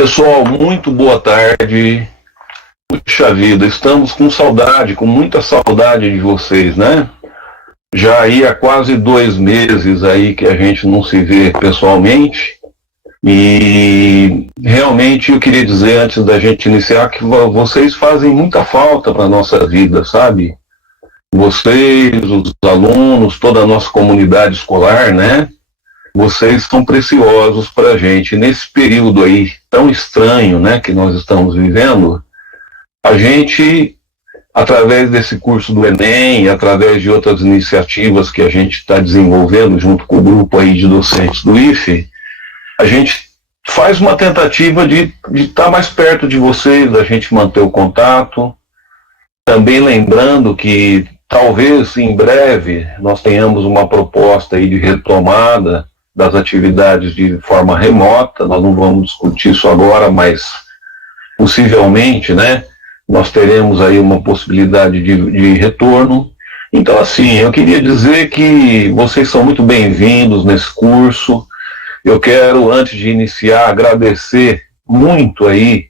Pessoal, muito boa tarde. Puxa vida, estamos com saudade, com muita saudade de vocês, né? Já aí há quase 2 meses aí que a gente não se vê pessoalmente. E realmente eu queria dizer, antes da gente iniciar, que vocês fazem muita falta para a nossa vida, sabe? Vocês, os alunos, toda a nossa comunidade escolar, né? Vocês são preciosos para a gente. Nesse período aí tão estranho, né, que nós estamos vivendo, a gente, através desse curso do Enem, através de outras iniciativas que a gente está desenvolvendo junto com o grupo aí de docentes do IFE, a gente faz uma tentativa de estar mais perto de vocês, da gente manter o contato. Também lembrando que talvez em breve nós tenhamos uma proposta aí de retomada das atividades de forma remota. Nós não vamos discutir isso agora, mas possivelmente, né, nós teremos aí uma possibilidade de retorno. Então, assim, eu queria dizer que vocês são muito bem-vindos nesse curso. Eu quero, antes de iniciar, agradecer muito aí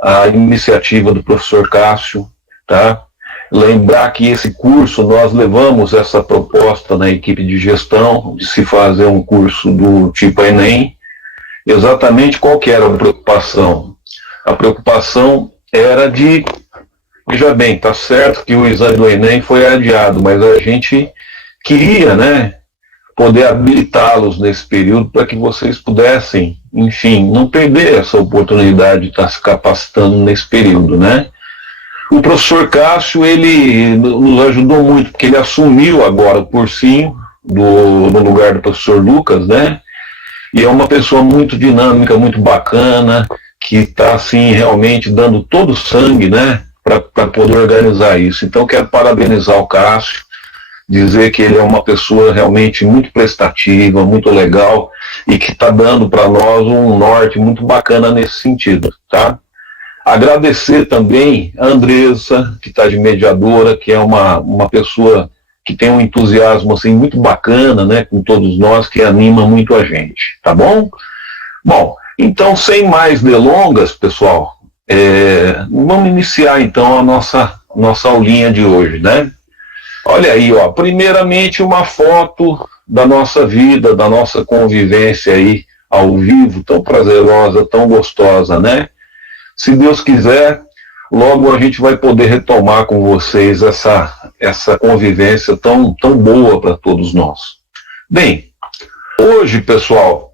a iniciativa do professor Cássio, tá? Lembrar que esse curso, nós levamos essa proposta na equipe de gestão, de se fazer um curso do tipo Enem. Exatamente qual que era a preocupação? A preocupação era de, veja bem, tá certo que o exame do Enem foi adiado, mas a gente queria, né, poder habilitá-los nesse período para que vocês pudessem, enfim, não perder essa oportunidade de estar se capacitando nesse período, né? O professor Cássio, ele nos ajudou muito, porque ele assumiu agora o cursinho no lugar do professor Lucas, né? E é uma pessoa muito dinâmica, muito bacana, que está, assim, realmente dando todo o sangue, né, para poder organizar isso. Então, quero parabenizar o Cássio, dizer que ele é uma pessoa realmente muito prestativa, muito legal, e que está dando para nós um norte muito bacana nesse sentido, tá? Agradecer também a Andressa, que está de mediadora, que é uma pessoa que tem um entusiasmo assim, muito bacana, né, com todos nós, que anima muito a gente, tá bom? Bom, então, sem mais delongas, pessoal, vamos iniciar então a nossa aulinha de hoje, né? Olha aí, ó, primeiramente uma foto da nossa vida, da nossa convivência aí ao vivo, tão prazerosa, tão gostosa, né? Se Deus quiser, logo a gente vai poder retomar com vocês essa convivência tão boa para todos nós. Bem, hoje, pessoal,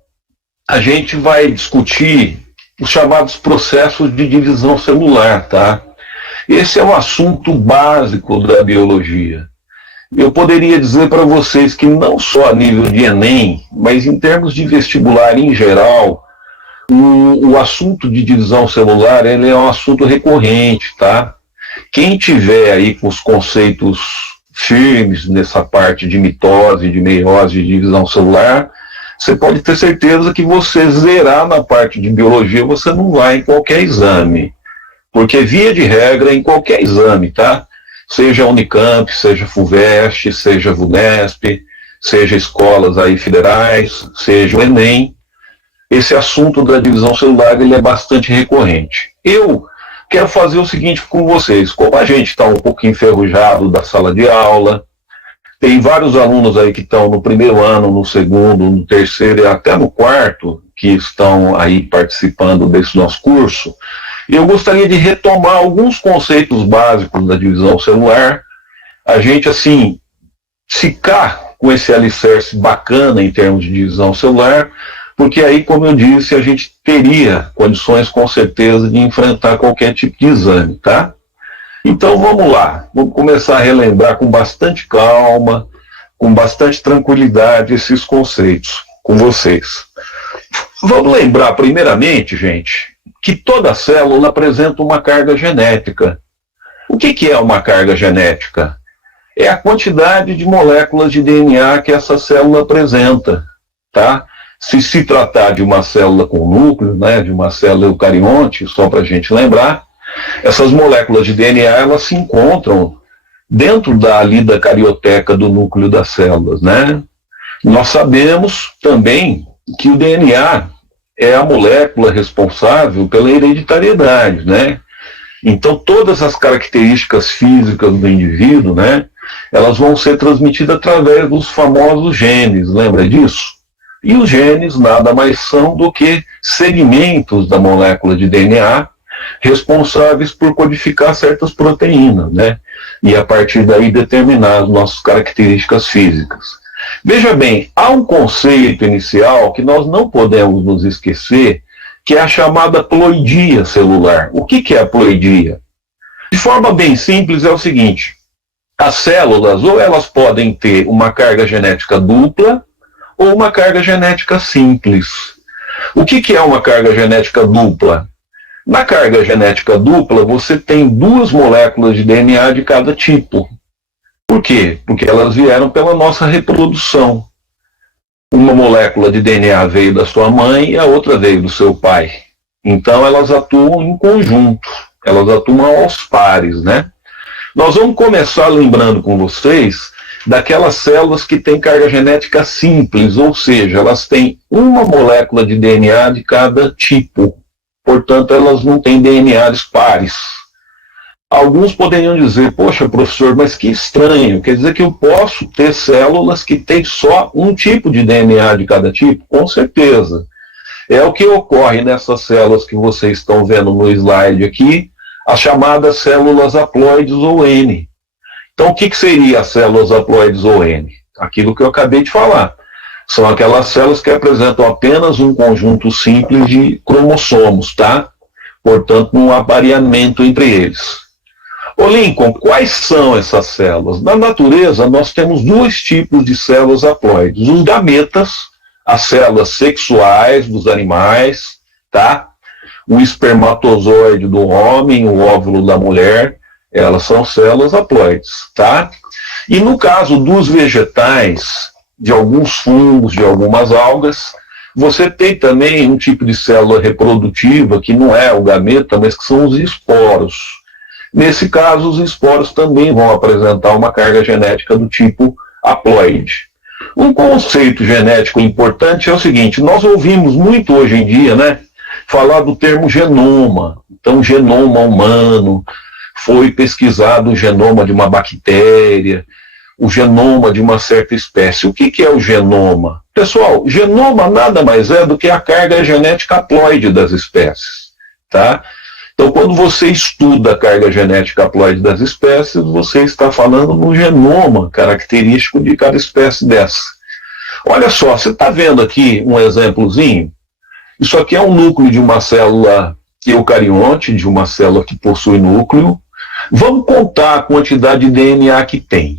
a gente vai discutir os chamados processos de divisão celular, tá? Esse é um assunto básico da biologia. Eu poderia dizer para vocês que não só a nível de Enem, mas em termos de vestibular em geral, o assunto de divisão celular, ele é um assunto recorrente, tá? Quem tiver aí com os conceitos firmes nessa parte de mitose, de meiose, de divisão celular, você pode ter certeza que você zerar na parte de biologia, você não vai em qualquer exame. Porque via de regra, em qualquer exame, tá? Seja Unicamp, seja FUVEST, seja VUNESP, seja escolas aí federais, seja o Enem, esse assunto da divisão celular, ele é bastante recorrente. Eu quero fazer o seguinte com vocês, como a gente está um pouco enferrujado da sala de aula, tem vários alunos aí que estão no primeiro ano, no segundo, no terceiro e até no quarto, que estão aí participando desse nosso curso. Eu gostaria de retomar alguns conceitos básicos da divisão celular, a gente, assim, ficar com esse alicerce bacana em termos de divisão celular, porque aí, como eu disse, a gente teria condições, com certeza, de enfrentar qualquer tipo de exame, tá? Então, vamos lá. Vamos começar a relembrar com bastante calma, com bastante tranquilidade esses conceitos com vocês. Vamos lembrar, primeiramente, gente, que toda célula apresenta uma carga genética. O que é uma carga genética? É a quantidade de moléculas de DNA que essa célula apresenta, tá? Se tratar de uma célula com núcleo, né, de uma célula eucarionte, só para a gente lembrar, essas moléculas de DNA, elas se encontram dentro da carioteca do núcleo das células, né? Nós sabemos também que o DNA é a molécula responsável pela hereditariedade, né? Então, todas as características físicas do indivíduo, né, elas vão ser transmitidas através dos famosos genes, lembra disso? E os genes nada mais são do que segmentos da molécula de DNA responsáveis por codificar certas proteínas, né? E a partir daí determinar as nossas características físicas. Veja bem, há um conceito inicial que nós não podemos nos esquecer, que é a chamada ploidia celular. O que é a ploidia? De forma bem simples é o seguinte: as células ou elas podem ter uma carga genética dupla ou uma carga genética simples. O que é uma carga genética dupla? Na carga genética dupla, você tem duas moléculas de DNA de cada tipo. Por quê? Porque elas vieram pela nossa reprodução. Uma molécula de DNA veio da sua mãe e a outra veio do seu pai. Então elas atuam em conjunto, elas atuam aos pares, né? Nós vamos começar lembrando com vocês daquelas células que têm carga genética simples, ou seja, elas têm uma molécula de DNA de cada tipo. Portanto, elas não têm DNAs pares. Alguns poderiam dizer, poxa, professor, mas que estranho, quer dizer que eu posso ter células que têm só um tipo de DNA de cada tipo? Com certeza. É o que ocorre nessas células que vocês estão vendo no slide aqui, as chamadas células haploides ou N. Então, o que seria as células haploides ou N? Aquilo que eu acabei de falar. São aquelas células que apresentam apenas um conjunto simples de cromossomos, tá? Portanto, não há pareamento entre eles. Ô Lincoln, quais são essas células? Na natureza, nós temos dois tipos de células haploides. Os gametas, as células sexuais dos animais, tá? O espermatozoide do homem, o óvulo da mulher, elas são células haploides, tá? E no caso dos vegetais, de alguns fungos, de algumas algas, você tem também um tipo de célula reprodutiva, que não é o gameta, mas que são os esporos. Nesse caso, os esporos também vão apresentar uma carga genética do tipo haploide. Um conceito genético importante é o seguinte: nós ouvimos muito hoje em dia, né, falar do termo genoma. Então, genoma humano, foi pesquisado o genoma de uma bactéria, o genoma de uma certa espécie. O que é o genoma? Pessoal, genoma nada mais é do que a carga genética haploide das espécies, tá? Então, quando você estuda a carga genética haploide das espécies, você está falando no genoma característico de cada espécie dessa. Olha só, você está vendo aqui um exemplozinho? Isso aqui é um núcleo de uma célula eucarionte, de uma célula que possui núcleo. Vamos contar a quantidade de DNA que tem.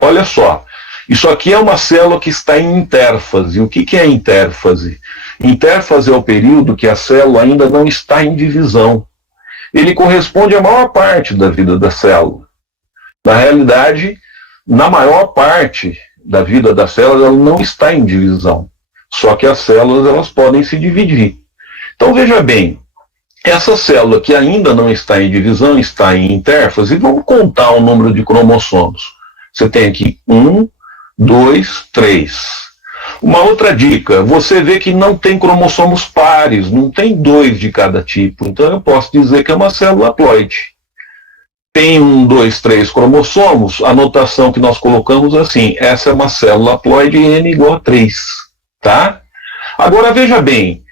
Olha só, isso aqui é uma célula que está em intérfase. O que é intérfase? Intérfase é o período que a célula ainda não está em divisão. Ele corresponde à maior parte da vida da célula. Na realidade, na maior parte da vida da célula, ela não está em divisão. Só que as células elas podem se dividir. Então, veja bem, essa célula que ainda não está em divisão, está em intérfase, vamos contar o número de cromossomos. Você tem aqui 1, 2, 3. Uma outra dica, você vê que não tem cromossomos pares, não tem 2 de cada tipo. Então eu posso dizer que é uma célula haploide. Tem 1, 2, 3 cromossomos, a notação que nós colocamos assim, essa é uma célula haploide N igual a 3. Tá? Agora veja bem,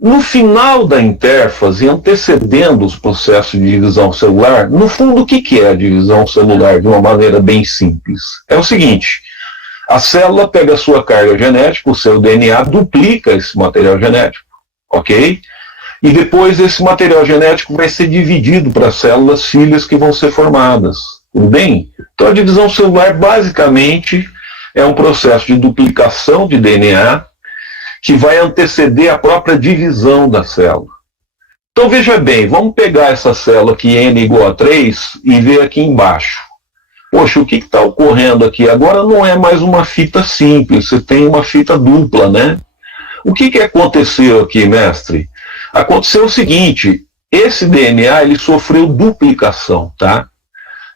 no final da intérfase, antecedendo os processos de divisão celular, no fundo, o que é a divisão celular de uma maneira bem simples? É o seguinte: a célula pega a sua carga genética, o seu DNA, duplica esse material genético, ok? E depois esse material genético vai ser dividido para células filhas que vão ser formadas, tudo bem? Então a divisão celular basicamente é um processo de duplicação de DNA que vai anteceder a própria divisão da célula. Então veja bem, vamos pegar essa célula aqui N igual a 3 e ver aqui embaixo. Poxa, o que está ocorrendo aqui? Agora não é mais uma fita simples, você tem uma fita dupla, né? O que aconteceu aqui, mestre? Aconteceu o seguinte, esse DNA ele sofreu duplicação, tá?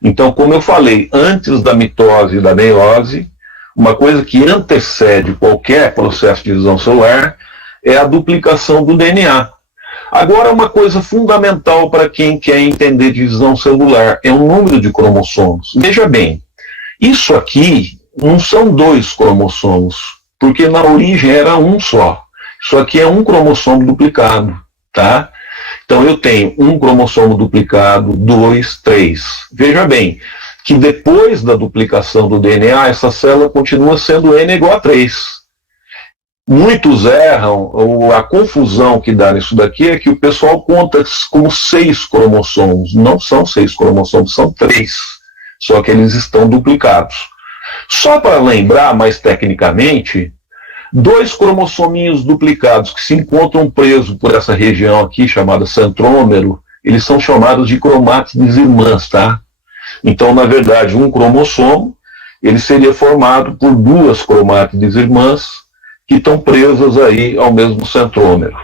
Então, como eu falei, antes da mitose e da meiose, uma coisa que antecede qualquer processo de divisão celular é a duplicação do DNA. Agora, uma coisa fundamental para quem quer entender divisão celular é o número de cromossomos. Veja bem, isso aqui não são 2 cromossomos, porque na origem era um só. Isso aqui é um cromossomo duplicado, tá? Então eu tenho um cromossomo duplicado, 2, 3. Veja bem, que depois da duplicação do DNA, essa célula continua sendo N igual a 3. Muitos erram, ou a confusão que dá nisso daqui é que o pessoal conta como 6 cromossomos. Não são 6 cromossomos, são 3. Só que eles estão duplicados. Só para lembrar mais tecnicamente, 2 cromossominhos duplicados que se encontram presos por essa região aqui, chamada centrômero, eles são chamados de cromátides irmãs, tá? Então, na verdade, um cromossomo, ele seria formado por 2 cromátides irmãs que estão presas aí ao mesmo centrômero.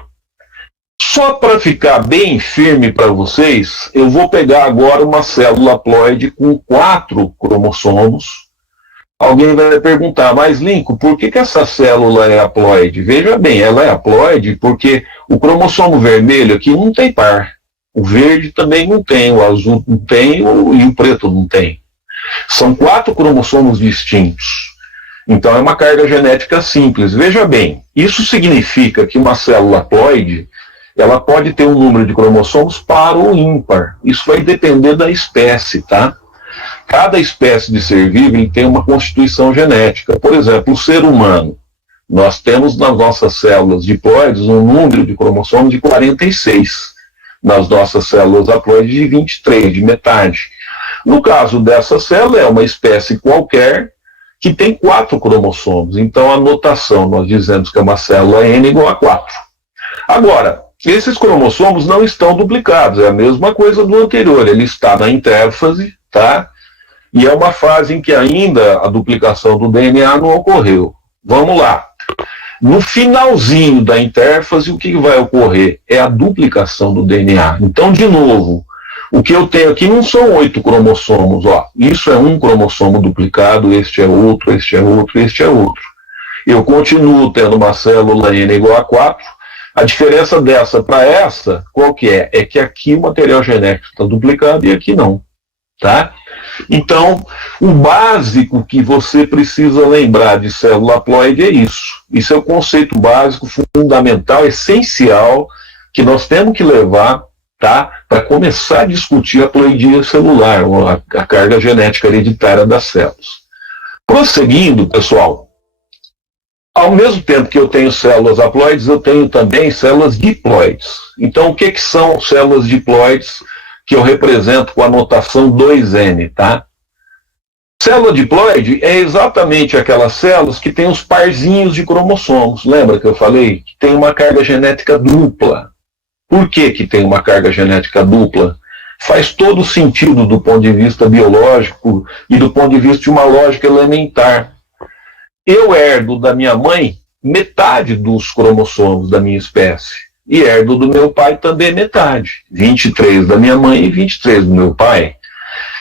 Só para ficar bem firme para vocês, eu vou pegar agora uma célula haploide com 4 cromossomos. Alguém vai perguntar, mas Lincoln, por que essa célula é haploide? Veja bem, ela é haploide porque o cromossomo vermelho aqui não tem par. O verde também não tem, o azul não tem e o preto não tem. São 4 cromossomos distintos. Então é uma carga genética simples. Veja bem, isso significa que uma célula haploide, ela pode ter um número de cromossomos par ou ímpar. Isso vai depender da espécie, tá? Cada espécie de ser vivo tem uma constituição genética. Por exemplo, o ser humano. Nós temos nas nossas células diploides um número de cromossomos de 46. Nas nossas células haploides de 23, de metade. No caso dessa célula, é uma espécie qualquer que tem 4 cromossomos. Então, a notação, nós dizemos que é uma célula N igual a 4. Agora, esses cromossomos não estão duplicados, é a mesma coisa do anterior, ele está na intérfase, tá? E é uma fase em que ainda a duplicação do DNA não ocorreu. Vamos lá. No finalzinho da intérfase, o que vai ocorrer? É a duplicação do DNA. Então, de novo, o que eu tenho aqui não são 8 cromossomos, ó. Isso é um cromossomo duplicado, este é outro, este é outro, este é outro. Eu continuo tendo uma célula N igual a 4. A diferença dessa para essa, qual que é? É que aqui o material genético está duplicado e aqui não, tá? Então, o básico que você precisa lembrar de célula haploide é isso. Isso é o conceito básico, fundamental, essencial, que nós temos que levar, tá, para começar a discutir a haploidia celular, ou a carga genética hereditária das células. Prosseguindo, pessoal, ao mesmo tempo que eu tenho células haploides, eu tenho também células diploides. Então, o que são células diploides que eu represento com a notação 2N, tá? Célula diploide é exatamente aquelas células que têm os parzinhos de cromossomos. Lembra que eu falei que tem uma carga genética dupla? Por que tem uma carga genética dupla? Faz todo sentido do ponto de vista biológico e do ponto de vista de uma lógica elementar. Eu herdo da minha mãe metade dos cromossomos da minha espécie. E herdo do meu pai também metade. 23 da minha mãe e 23 do meu pai.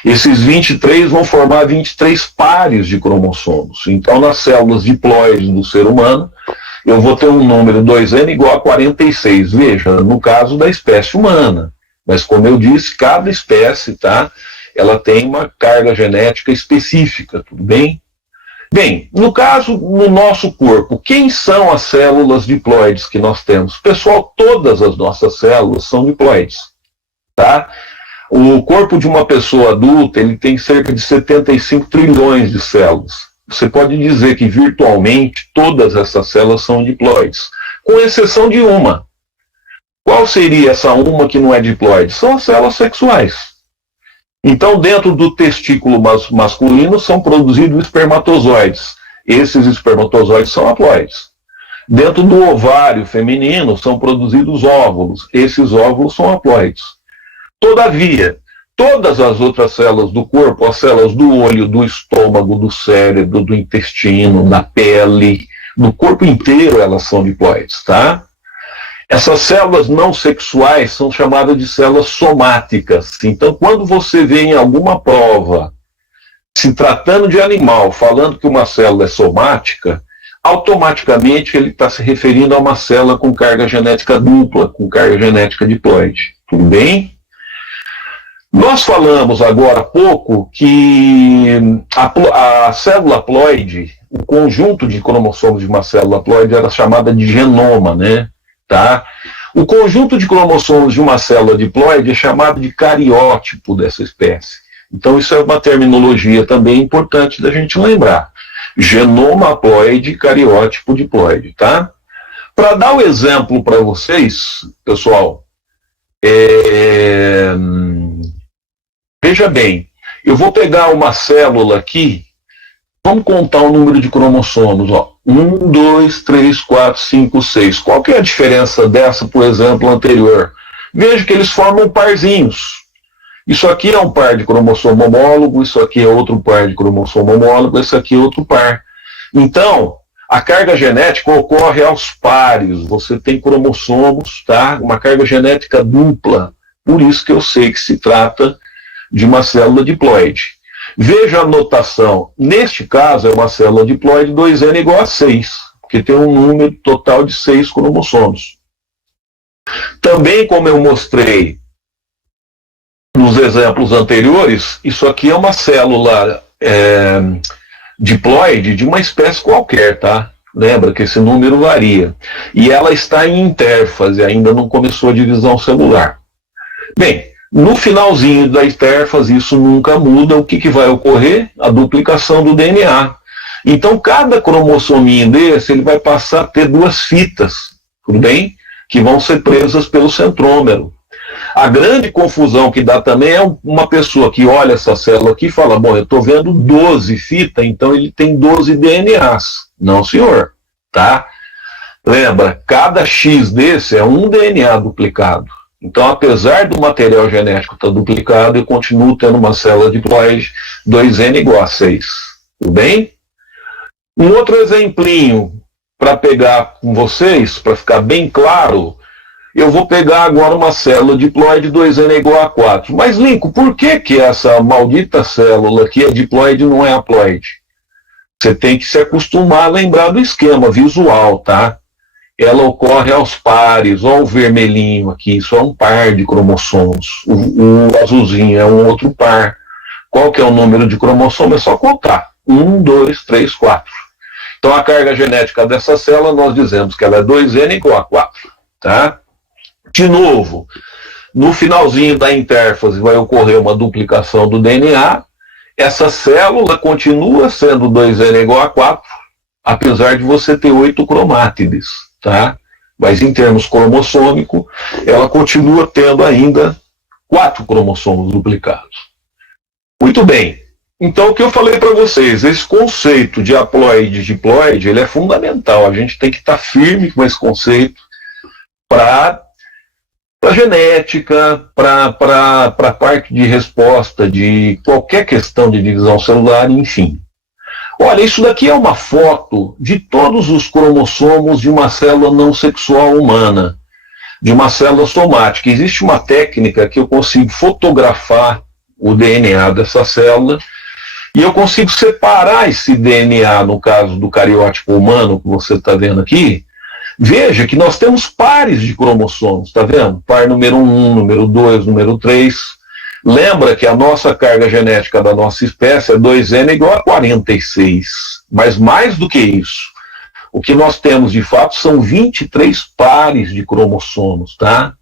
Esses 23 vão formar 23 pares de cromossomos. Então, nas células diploides do ser humano, eu vou ter um número 2N igual a 46. Veja, no caso da espécie humana. Mas, como eu disse, cada espécie, tá, ela tem uma carga genética específica, tudo bem? Bem, no caso, no nosso corpo, quem são as células diploides que nós temos? Pessoal, todas as nossas células são diploides, tá? O corpo de uma pessoa adulta, ele tem cerca de 75 trilhões de células. Você pode dizer que virtualmente todas essas células são diploides, com exceção de uma. Qual seria essa uma que não é diploide? São as células sexuais. Então, dentro do testículo masculino são produzidos espermatozoides. Esses espermatozoides são haploides. Dentro do ovário feminino são produzidos óvulos. Esses óvulos são haploides. Todavia, todas as outras células do corpo, as células do olho, do estômago, do cérebro, do intestino, da pele, do corpo inteiro, elas são diploides, tá? Essas células não sexuais são chamadas de células somáticas. Então, quando você vê em alguma prova, se tratando de animal, falando que uma célula é somática, automaticamente ele está se referindo a uma célula com carga genética dupla, com carga genética diploide. Tudo bem? Nós falamos agora há pouco que a célula ploide, o conjunto de cromossomos de uma célula ploide era chamada de genoma, né? Tá? O conjunto de cromossomos de uma célula diploide é chamado de cariótipo dessa espécie. Então isso é uma terminologia também importante da gente lembrar. Genoma haploide, cariótipo diploide, tá? Para dar o exemplo para vocês, pessoal, veja bem, eu vou pegar uma célula aqui, vamos contar o número de cromossomos, ó. 1, 2, 3, 4, 5, 6. Qual que é a diferença dessa, por exemplo, anterior? Veja que eles formam parzinhos. Isso aqui é um par de cromossomo homólogo, isso aqui é outro par de cromossomo homólogo, isso aqui é outro par. Então, a carga genética ocorre aos pares. Você tem cromossomos, tá? Uma carga genética dupla. Por isso que eu sei que se trata de uma célula diploide. Veja a notação. Neste caso, é uma célula diploide 2N igual a 6, porque tem um número total de 6 cromossomos. Também, como eu mostrei nos exemplos anteriores, isso aqui é uma célula diploide de uma espécie qualquer, tá? Lembra que esse número varia. E ela está em intérfase, ainda não começou a divisão celular. Bem, no finalzinho da intérfase, isso nunca muda. O que vai ocorrer? A duplicação do DNA. Então, cada cromossominho desse, ele vai passar a ter 2 fitas, tudo bem? Que vão ser presas pelo centrômero. A grande confusão que dá também é uma pessoa que olha essa célula aqui e fala, bom, eu estou vendo 12 fitas, então ele tem 12 DNAs. Não, senhor, tá? Lembra, cada X desse é um DNA duplicado. Então, apesar do material genético estar duplicado, eu continuo tendo uma célula diploide 2N igual a 6. Tudo bem? Um outro exemplinho para pegar com vocês, para ficar bem claro, eu vou pegar agora uma célula diploide 2N igual a 4. Mas, Lincoln, por que essa maldita célula aqui é diploide e não é haploide? Você tem que se acostumar a lembrar do esquema visual, tá? Ela ocorre aos pares, ó o vermelhinho aqui, isso é um par de cromossomos. O azulzinho é um outro par. Qual que é o número de cromossomos? É só contar. 1, 2, 3, 4. Então, a carga genética dessa célula, nós dizemos que ela é 2N igual a 4, tá? De novo, no finalzinho da intérfase vai ocorrer uma duplicação do DNA. Essa célula continua sendo 2N igual a 4, apesar de você ter 8 cromátides, tá? Mas em termos cromossômicos, ela continua tendo ainda 4 cromossomos duplicados. Muito bem. Então, o que eu falei para vocês, esse conceito de haploide e diploide, ele é fundamental. A gente tem que estar firme com esse conceito para a genética, para a parte de resposta de qualquer questão de divisão celular, enfim. Olha, isso daqui é uma foto de todos os cromossomos de uma célula não sexual humana, de uma célula somática. Existe uma técnica que eu consigo fotografar o DNA dessa célula e eu consigo separar esse DNA, no caso do cariótipo humano, que você está vendo aqui. Veja que nós temos pares de cromossomos, está vendo? Par número 1, número 2, número 3. Lembra que a nossa carga genética da nossa espécie é 2N igual a 46. Mas mais do que isso, o que nós temos de fato são 23 pares de cromossomos, tá?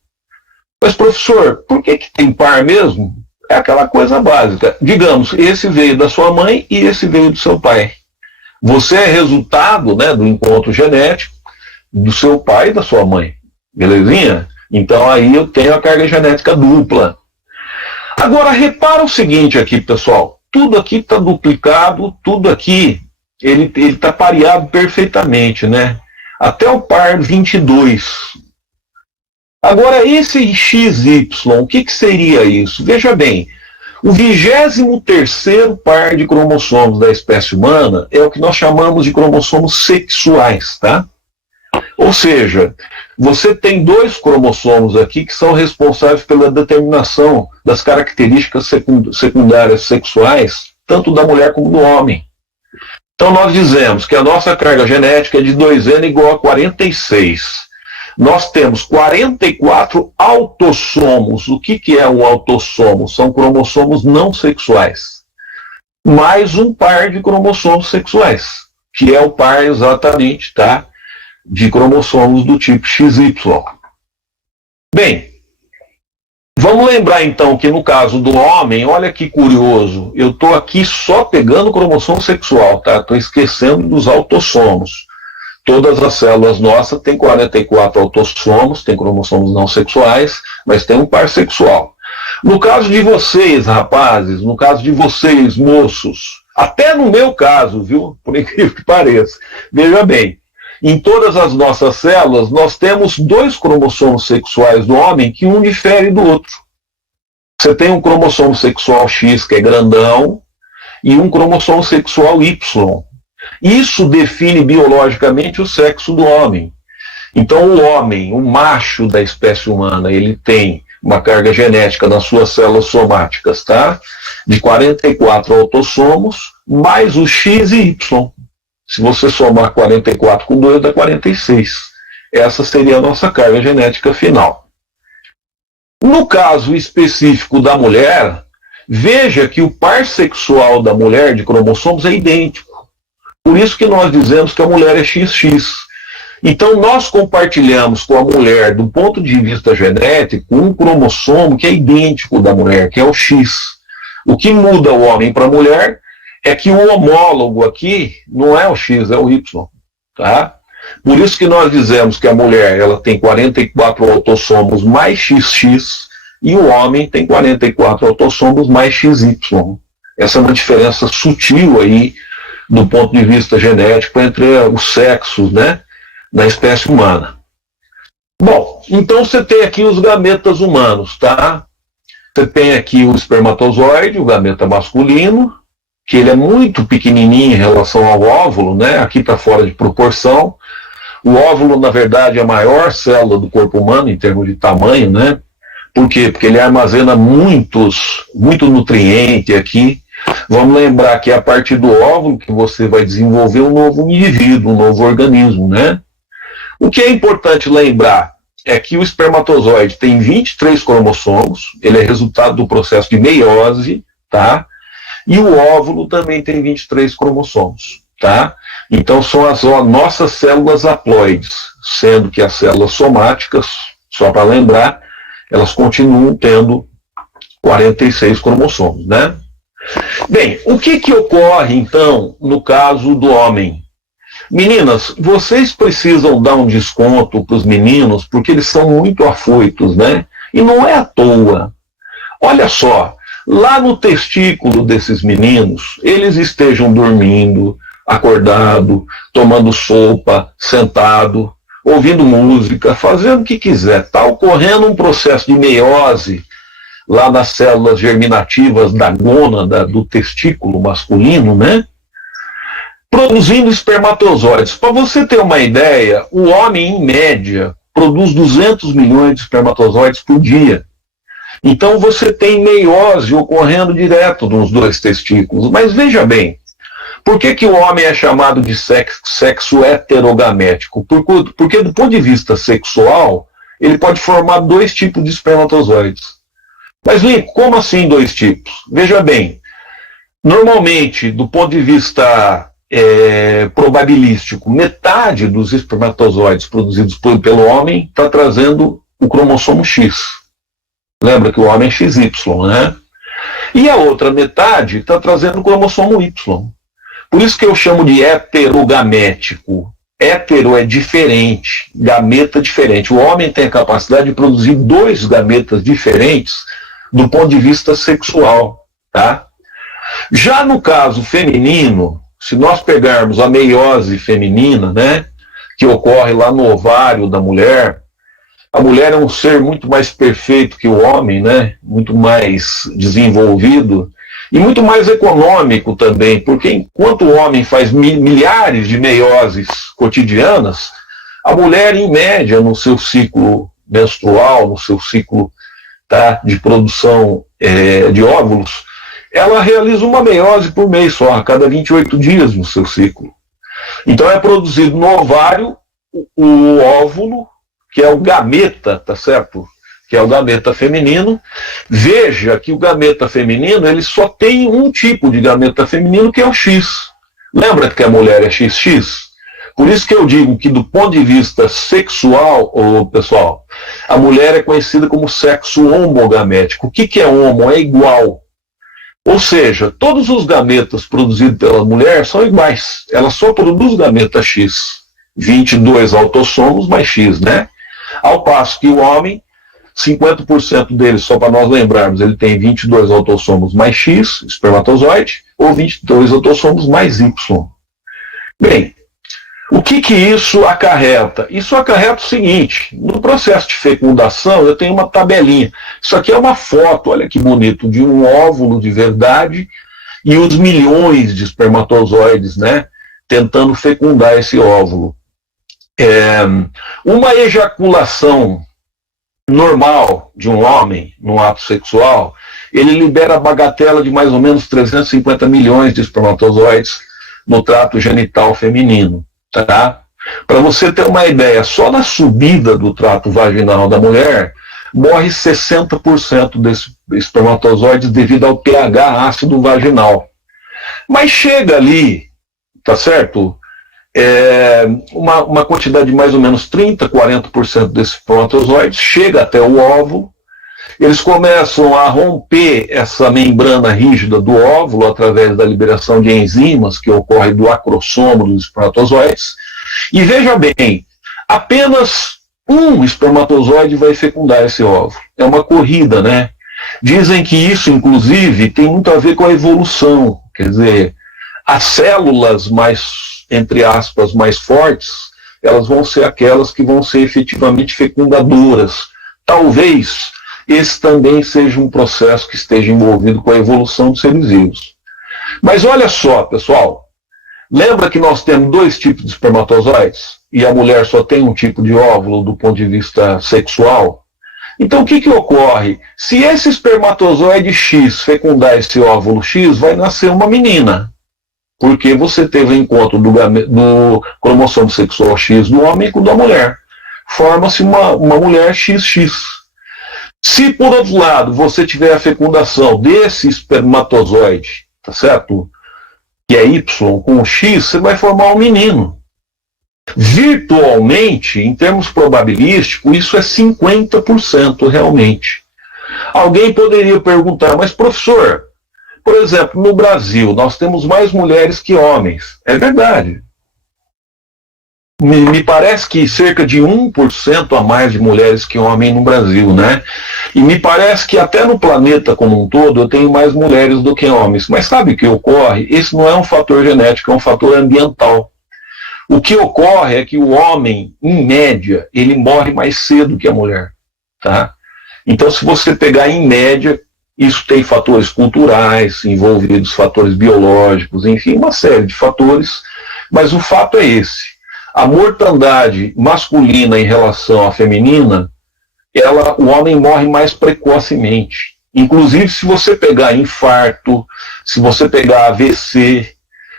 Mas, professor, por que tem par mesmo? É aquela coisa básica. Digamos, esse veio da sua mãe e esse veio do seu pai. Você é resultado, né, do encontro genético do seu pai e da sua mãe. Belezinha? Então aí eu tenho a carga genética dupla. Agora, repara o seguinte aqui, pessoal. Tudo aqui está duplicado, tudo aqui, ele está pareado perfeitamente, né? Até o par 22. Agora, esse XY, o que seria isso? Veja bem, o 23º par de cromossomos da espécie humana é o que nós chamamos de cromossomos sexuais, tá? Ou seja, você tem 2 cromossomos aqui que são responsáveis pela determinação das características secundárias sexuais, tanto da mulher como do homem. Então nós dizemos que a nossa carga genética é de 2N igual a 46. Nós temos 44 autossomos. O que é um autossomo? São cromossomos não sexuais, mais um par de cromossomos sexuais, que é o par exatamente, tá, de cromossomos do tipo XY. Bem, vamos lembrar então que no caso do homem, olha que curioso, eu estou aqui só pegando o cromossomo sexual, tá? Estou esquecendo dos autossomos. Todas as células nossas têm 44 autossomos, tem cromossomos não sexuais, mas tem um par sexual. No caso de vocês, rapazes, no caso de vocês, moços, até no meu caso, viu? Por incrível que pareça, veja bem, em todas as nossas células, nós temos 2 cromossomos sexuais do homem que um difere do outro. Você tem um cromossomo sexual X, que é grandão, e um cromossomo sexual Y. Isso define biologicamente o sexo do homem. Então, o homem, o macho da espécie humana, ele tem uma carga genética nas suas células somáticas, tá? De 44 autossomos, mais o X e Y. Se você somar 44 com 2, dá 46. Essa seria a nossa carga genética final. No caso específico da mulher, veja que o par sexual da mulher de cromossomos é idêntico. Por isso que nós dizemos que a mulher é XX. Então, nós compartilhamos com a mulher, do ponto de vista genético, um cromossomo que é idêntico da mulher, que é o X. O que muda o homem para a mulher é que o homólogo aqui não é o X, é o Y. Tá? Por isso que nós dizemos que a mulher ela tem 44 autossomos mais XX e o homem tem 44 autossomos mais XY. Essa é uma diferença sutil aí, do ponto de vista genético, entre os sexos, né, na espécie humana. Bom, então você tem aqui os gametas humanos, tá? Você tem aqui o espermatozoide, o gameta masculino, que ele é muito pequenininho em relação ao óvulo, né? Aqui está fora de proporção. O óvulo, na verdade, é a maior célula do corpo humano em termos de tamanho, né? Por quê? Porque ele armazena muito nutriente aqui. Vamos lembrar que é a partir do óvulo que você vai desenvolver um novo indivíduo, um novo organismo, né? O que é importante lembrar é que o espermatozoide tem 23 cromossomos, ele é resultado do processo de meiose, tá? E o óvulo também tem 23 cromossomos, tá? Então são as nossas células haploides, sendo que as células somáticas, só para lembrar, elas continuam tendo 46 cromossomos, né? Bem, o que ocorre então no caso do homem? Meninas, vocês precisam dar um desconto para os meninos porque eles são muito afoitos, né? E não é à toa. Olha só, lá no testículo desses meninos, eles estejam dormindo, acordado, tomando sopa, sentado, ouvindo música, fazendo o que quiser. Está ocorrendo um processo de meiose lá nas células germinativas da gônada, do testículo masculino, né? Produzindo espermatozoides. Para você ter uma ideia, o homem, em média, produz 200 milhões de espermatozoides por dia. Então você tem meiose ocorrendo direto nos 2 testículos. Mas veja bem, por que o homem é chamado de sexo heterogamético? Porque do ponto de vista sexual, ele pode formar 2 tipos de espermatozoides. Mas, Lincoln, como assim 2 tipos? Veja bem, normalmente, do ponto de vista probabilístico, metade dos espermatozoides produzidos pelo homem está trazendo o cromossomo X. Lembra que o homem é XY, né? E a outra metade está trazendo o cromossomo Y. Por isso que eu chamo de heterogamético. Hétero é diferente, gameta é diferente. O homem tem a capacidade de produzir 2 gametas diferentes do ponto de vista sexual, tá? Já no caso feminino, se nós pegarmos a meiose feminina, né, que ocorre lá no ovário da mulher, a mulher é um ser muito mais perfeito que o homem, né, muito mais desenvolvido e muito mais econômico também, porque enquanto o homem faz milhares de meioses cotidianas, a mulher, em média, no seu ciclo menstrual, no seu ciclo, tá, de produção de óvulos, ela realiza uma meiose por mês só, a cada 28 dias no seu ciclo. Então é produzido no ovário o óvulo, que é o gameta, tá certo? Que é o gameta feminino. Veja que o gameta feminino, ele só tem um tipo de gameta feminino, que é o X. Lembra que a mulher é XX? Por isso que eu digo que, do ponto de vista sexual, pessoal, a mulher é conhecida como sexo homogamético. O que é homo? É igual. Ou seja, todos os gametas produzidos pela mulher são iguais. Ela só produz gameta X. 22 autossomos mais X, né? Ao passo que o homem, 50% dele, só para nós lembrarmos, ele tem 22 autossomos mais X, espermatozoide, ou 22 autossomos mais Y. Bem, o que isso acarreta? Isso acarreta o seguinte: no processo de fecundação eu tenho uma tabelinha. Isso aqui é uma foto, olha que bonito, de um óvulo de verdade e os milhões de espermatozoides, né, tentando fecundar esse óvulo. Uma ejaculação normal de um homem no ato sexual, ele libera a bagatela de mais ou menos 350 milhões de espermatozoides no trato genital feminino. Tá? Para você ter uma ideia, só na subida do trato vaginal da mulher, morre 60% desses espermatozoides devido ao pH ácido vaginal. Mas chega ali, tá certo? Uma quantidade de mais ou menos 30%, 40% desses espermatozoides chega até o óvulo. Eles começam a romper essa membrana rígida do óvulo através da liberação de enzimas que ocorre do acrossomo dos espermatozoides. E veja bem, apenas um espermatozoide vai fecundar esse óvulo. É uma corrida, né? Dizem que isso, inclusive, tem muito a ver com a evolução. Quer dizer, as células mais, entre aspas, mais fortes, elas vão ser aquelas que vão ser efetivamente fecundadoras. Talvez esse também seja um processo que esteja envolvido com a evolução dos seres vivos. Mas olha só, pessoal, lembra que nós temos dois tipos de espermatozoides e a mulher só tem um tipo de óvulo do ponto de vista sexual? Então o que ocorre? Se esse espermatozoide X fecundar esse óvulo X, vai nascer uma menina, porque você teve o encontro do cromossomo sexual X do homem com o da mulher. Forma-se uma mulher XX. Se, por outro lado, você tiver a fecundação desse espermatozoide, tá certo? Que é Y com o X, você vai formar um menino. Virtualmente, em termos probabilísticos, isso é 50% realmente. Alguém poderia perguntar, mas professor, por exemplo, no Brasil, nós temos mais mulheres que homens. É verdade. Me parece que cerca de 1% a mais de mulheres que homens no Brasil, né? E me parece que até no planeta como um todo eu tenho mais mulheres do que homens. Mas sabe o que ocorre? Esse não é um fator genético, é um fator ambiental. O que ocorre é que o homem, em média, ele morre mais cedo que a mulher, tá? Então, se você pegar em média, isso tem fatores culturais envolvidos, fatores biológicos, enfim, uma série de fatores, mas o fato é esse. A mortandade masculina em relação à feminina, o homem morre mais precocemente. Inclusive, se você pegar infarto, se você pegar AVC,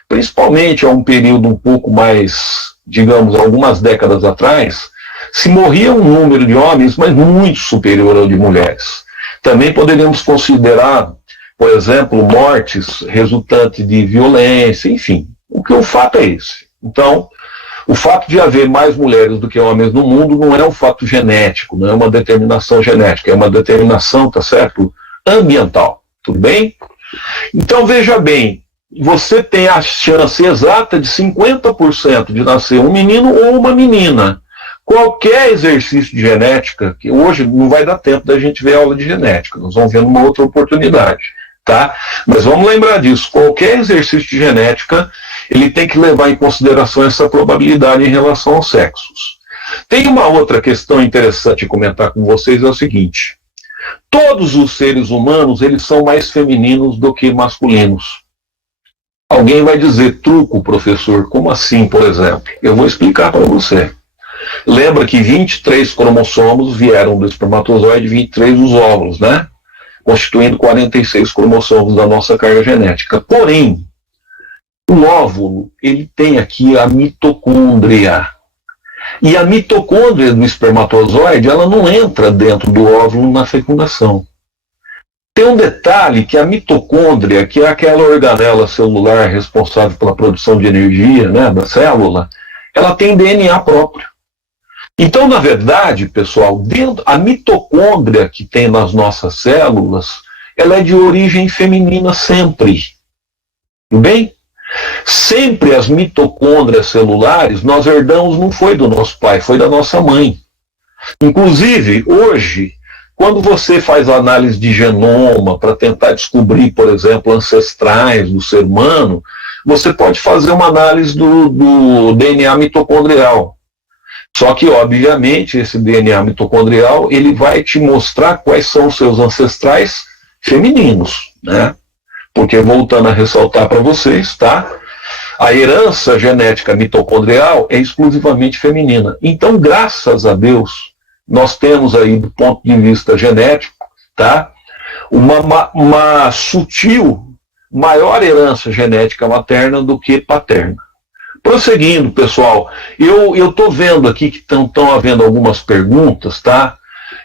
principalmente há um período um pouco mais, digamos, algumas décadas atrás, se morria um número de homens, mas muito superior ao de mulheres. Também poderíamos considerar, por exemplo, mortes resultantes de violência, enfim. O fato é esse. Então, o fato de haver mais mulheres do que homens no mundo não é um fato genético, não é uma determinação genética, é uma determinação, tá certo, ambiental. Tudo bem? Então, veja bem, você tem a chance exata de 50% de nascer um menino ou uma menina. Qualquer exercício de genética, que hoje não vai dar tempo da gente ver aula de genética, nós vamos ver numa outra oportunidade, tá? Mas vamos lembrar disso, qualquer exercício de genética, ele tem que levar em consideração essa probabilidade em relação aos sexos. Tem uma outra questão interessante comentar com vocês, é o seguinte: todos os seres humanos, eles são mais femininos do que masculinos. Alguém vai dizer, truco, professor, como assim, por exemplo? Eu vou explicar para você. Lembra que 23 cromossomos vieram do espermatozoide, 23 dos óvulos, né? constituindo 46 cromossomos da nossa carga genética. Porém, o óvulo, ele tem aqui a mitocôndria. E a mitocôndria do espermatozoide, ela não entra dentro do óvulo na fecundação. Tem um detalhe que a mitocôndria, que é aquela organela celular responsável pela produção de energia, né, da célula, ela tem DNA próprio. Então, na verdade, pessoal, a mitocôndria que tem nas nossas células, ela é de origem feminina sempre. Tudo bem? Sempre as mitocôndrias celulares nós herdamos, não foi do nosso pai, foi da nossa mãe. Inclusive, hoje, quando você faz análise de genoma para tentar descobrir, por exemplo, ancestrais do ser humano, você pode fazer uma análise do DNA mitocondrial. Só que, obviamente, esse DNA mitocondrial ele vai te mostrar quais são os seus ancestrais femininos, né? Porque, voltando a ressaltar para vocês, tá? A herança genética mitocondrial é exclusivamente feminina. Então, graças a Deus, nós temos aí, do ponto de vista genético, tá? Uma sutil, maior herança genética materna do que paterna. Prosseguindo, pessoal, eu estou vendo aqui que estão havendo algumas perguntas, tá?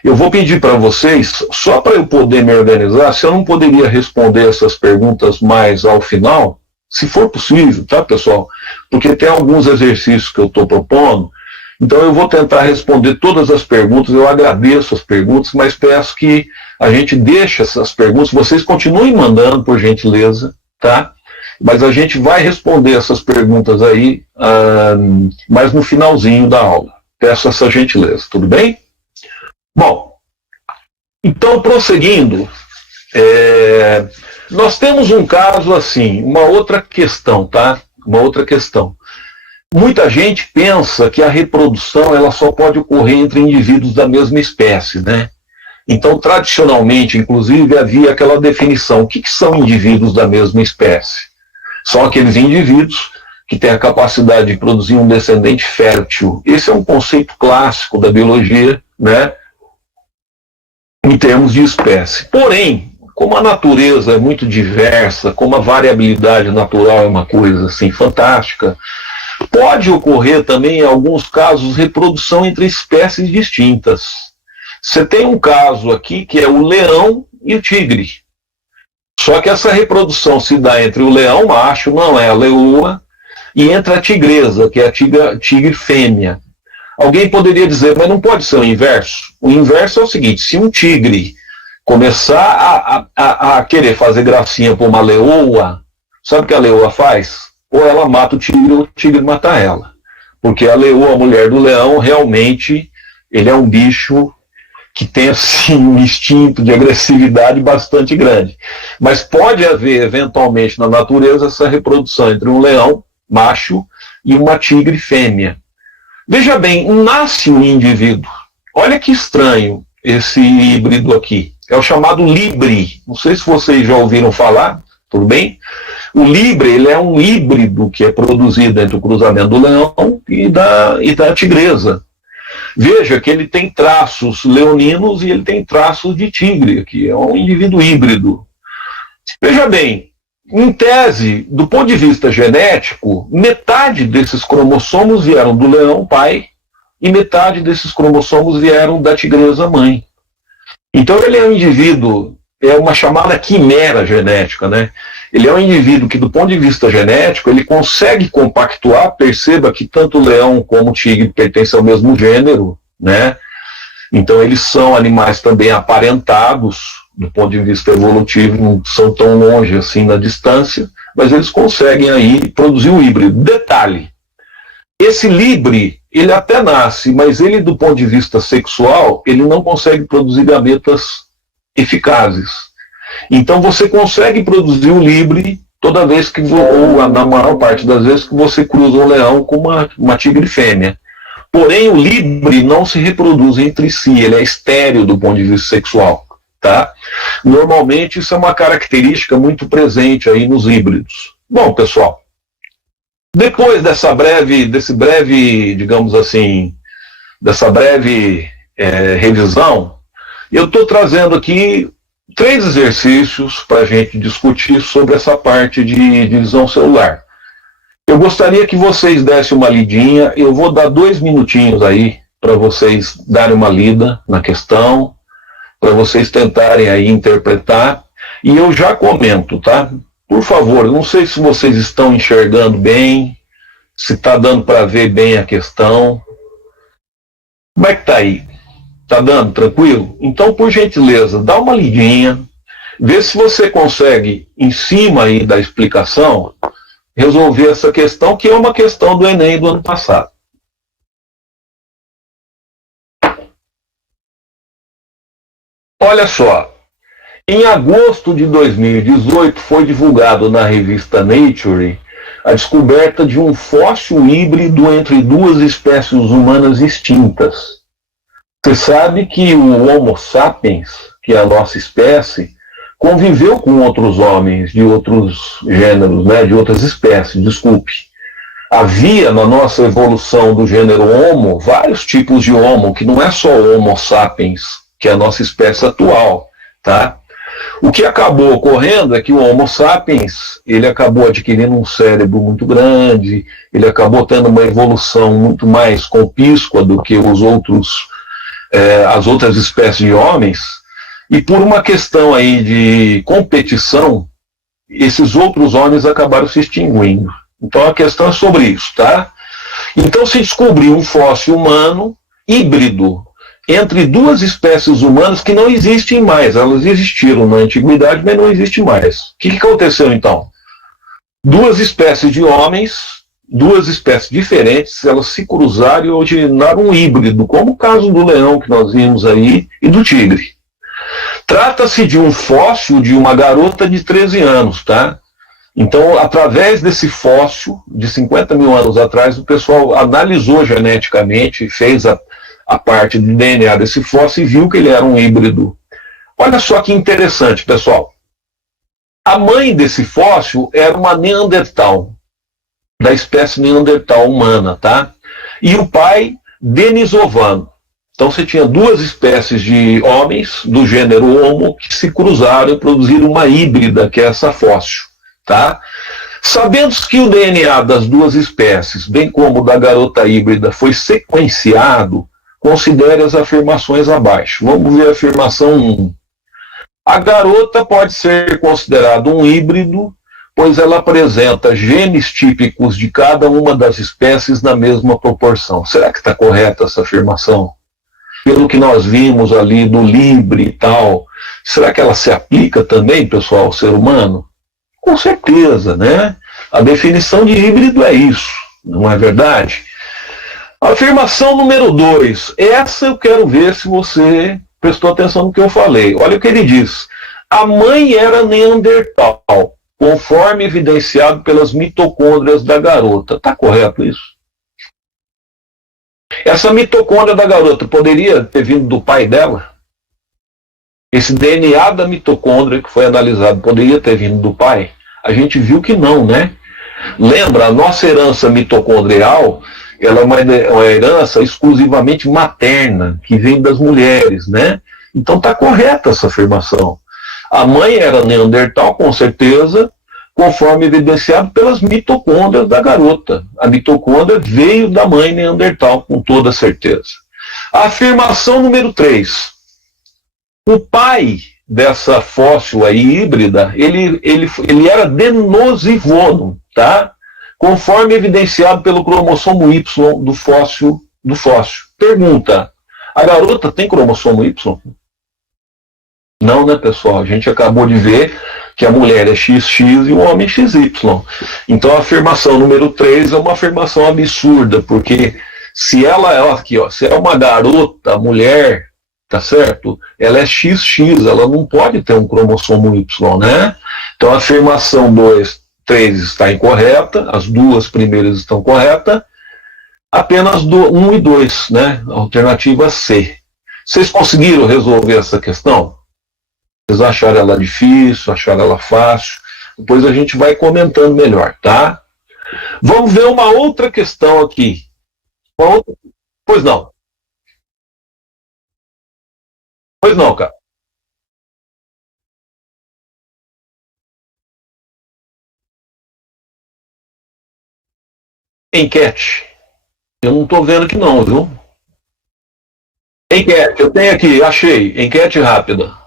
Eu vou pedir para vocês, só para eu poder me organizar, se eu não poderia responder essas perguntas mais ao final, se for possível, tá, pessoal? Porque tem alguns exercícios que eu estou propondo, então eu vou tentar responder todas as perguntas, eu agradeço as perguntas, mas peço que a gente deixe essas perguntas, vocês continuem mandando, por gentileza, tá? Mas a gente vai responder essas perguntas aí, mais no finalzinho da aula. Peço essa gentileza, tudo bem? Bom, então, prosseguindo, nós temos um caso assim, uma outra questão, tá? Uma outra questão. Muita gente pensa que a reprodução ela só pode ocorrer entre indivíduos da mesma espécie, né? Então, tradicionalmente, inclusive, havia aquela definição. O que são indivíduos da mesma espécie? São aqueles indivíduos que têm a capacidade de produzir um descendente fértil. Esse é um conceito clássico da biologia, né? Em termos de espécie. Porém, como a natureza é muito diversa, como a variabilidade natural é uma coisa assim fantástica, pode ocorrer também, em alguns casos, reprodução entre espécies distintas. Você tem um caso aqui que é o leão e o tigre. Só que essa reprodução se dá entre o leão macho, não é a leoa, e entre a tigresa, que é a tigre fêmea. Alguém poderia dizer, mas não pode ser o inverso? O inverso é o seguinte, se um tigre começar a querer fazer gracinha por uma leoa, sabe o que a leoa faz? Ou ela mata o tigre, ou o tigre mata ela. Porque a leoa, a mulher do leão, realmente, ele é um bicho que tem assim, um instinto de agressividade bastante grande. Mas pode haver, eventualmente, na natureza, essa reprodução entre um leão macho e uma tigre fêmea. Veja bem, nasce um indivíduo. Olha que estranho esse híbrido aqui. É o chamado libre. Não sei se vocês já ouviram falar, tudo bem? O libre, ele é um híbrido que é produzido entre o cruzamento do leão e da tigresa. Veja que ele tem traços leoninos e ele tem traços de tigre aqui. É um indivíduo híbrido. Veja bem, em tese, do ponto de vista genético, metade desses cromossomos vieram do leão pai e metade desses cromossomos vieram da tigresa mãe. Então ele é um indivíduo, é uma chamada quimera genética, né? Ele é um indivíduo que, do ponto de vista genético, ele consegue compactuar, perceba que tanto o leão como o tigre pertencem ao mesmo gênero, né? Então eles são animais também aparentados, do ponto de vista evolutivo, não são tão longe assim na distância, mas eles conseguem aí produzir um híbrido. Detalhe, esse libre, ele até nasce, mas ele, do ponto de vista sexual, ele não consegue produzir gametas eficazes. Então você consegue produzir o libre toda vez que, ou na maior parte das vezes, que você cruza um leão com uma tigre fêmea. Porém, o libre não se reproduz entre si, ele é estéril do ponto de vista sexual. Tá? Normalmente isso é uma característica muito presente aí nos híbridos. Bom, pessoal, depois dessa breve, digamos assim, dessa breve revisão, eu estou trazendo aqui 3 exercícios para a gente discutir sobre essa parte de visão celular. Eu gostaria que vocês dessem uma lidinha, eu vou dar 2 minutinhos aí para vocês darem uma lida na questão, para vocês tentarem aí interpretar, e eu já comento, tá? Por favor, não sei se vocês estão enxergando bem, se está dando para ver bem a questão. Como é que está aí? Está dando tranquilo? Então, por gentileza, dá uma lidinha, vê se você consegue, em cima aí da explicação, resolver essa questão, que é uma questão do Enem do ano passado. Olha só, em agosto de 2018 foi divulgado na revista Nature a descoberta de um fóssil híbrido entre 2 espécies humanas extintas. Você sabe que o Homo sapiens, que é a nossa espécie, conviveu com outros homens de outros gêneros, né, de outras espécies, desculpe. Havia na nossa evolução do gênero Homo vários tipos de Homo, que não é só o Homo sapiens, que é a nossa espécie atual, tá? O que acabou ocorrendo é que o Homo sapiens, ele acabou adquirindo um cérebro muito grande, ele acabou tendo uma evolução muito mais compíscua do que os outros, as outras espécies de homens, e por uma questão aí de competição, esses outros homens acabaram se extinguindo. Então a questão é sobre isso, tá? Então se descobriu um fóssil humano híbrido entre 2 espécies humanas que não existem mais. Elas existiram na antiguidade, mas não existem mais. O que aconteceu então? 2 espécies de homens, 2 espécies diferentes, elas se cruzaram e originaram um híbrido, como o caso do leão que nós vimos aí e do tigre. Trata-se de um fóssil de uma garota de 13 anos, tá? Então, através desse fóssil, de 50 mil anos atrás, o pessoal analisou geneticamente, fez a parte do DNA desse fóssil e viu que ele era um híbrido. Olha só que interessante, pessoal. A mãe desse fóssil era uma Neandertal, da espécie Neandertal humana, tá? E o pai, denisovano. Então você tinha 2 espécies de homens do gênero Homo que se cruzaram e produziram uma híbrida, que é essa fóssil, tá? Sabendo que o DNA das 2 espécies, bem como da garota híbrida, foi sequenciado, considere as afirmações abaixo. Vamos ver a afirmação 1. A garota pode ser considerada um híbrido, pois ela apresenta genes típicos de cada uma das espécies na mesma proporção. Será que está correta essa afirmação? Pelo que nós vimos ali do Libre e tal, será que ela se aplica também, pessoal, ao ser humano? Com certeza, né? A definição de híbrido é isso, não é verdade? Afirmação número 2. Essa eu quero ver se você prestou atenção no que eu falei. Olha o que ele diz. A mãe era Neandertal, conforme evidenciado pelas mitocôndrias da garota. Está correto isso? Essa mitocôndria da garota poderia ter vindo do pai dela? Esse DNA da mitocôndria que foi analisado poderia ter vindo do pai? A gente viu que não, né? Lembra, a nossa herança mitocondrial, ela é uma herança exclusivamente materna, que vem das mulheres, né? Então está correta essa afirmação. A mãe era Neandertal, com certeza, conforme evidenciado pelas mitocôndrias da garota. A mitocôndria veio da mãe Neandertal, com toda certeza. A afirmação número 3. O pai dessa fóssil aí híbrida, ele era denosivono, tá? Conforme evidenciado pelo cromossomo Y do fóssil. Pergunta, a garota tem cromossomo Y? Não, né, pessoal? A gente acabou de ver que a mulher é XX e o homem XY. Então a afirmação número 3 é uma afirmação absurda, porque se ela aqui, ó, se é uma garota, mulher, tá certo? Ela é XX, ela não pode ter um cromossomo Y, né? Então a afirmação 3 está incorreta, as 2 primeiras estão corretas, apenas 1 e 2, né? Alternativa C. Vocês conseguiram resolver essa questão? Vocês acharam ela difícil, acharam ela fácil? Depois a gente vai comentando melhor, tá? Vamos ver uma outra questão aqui. Pois não. Pois não, cara. Enquete. Eu não estou vendo aqui não, viu? Enquete, eu tenho aqui, achei. Enquete rápida.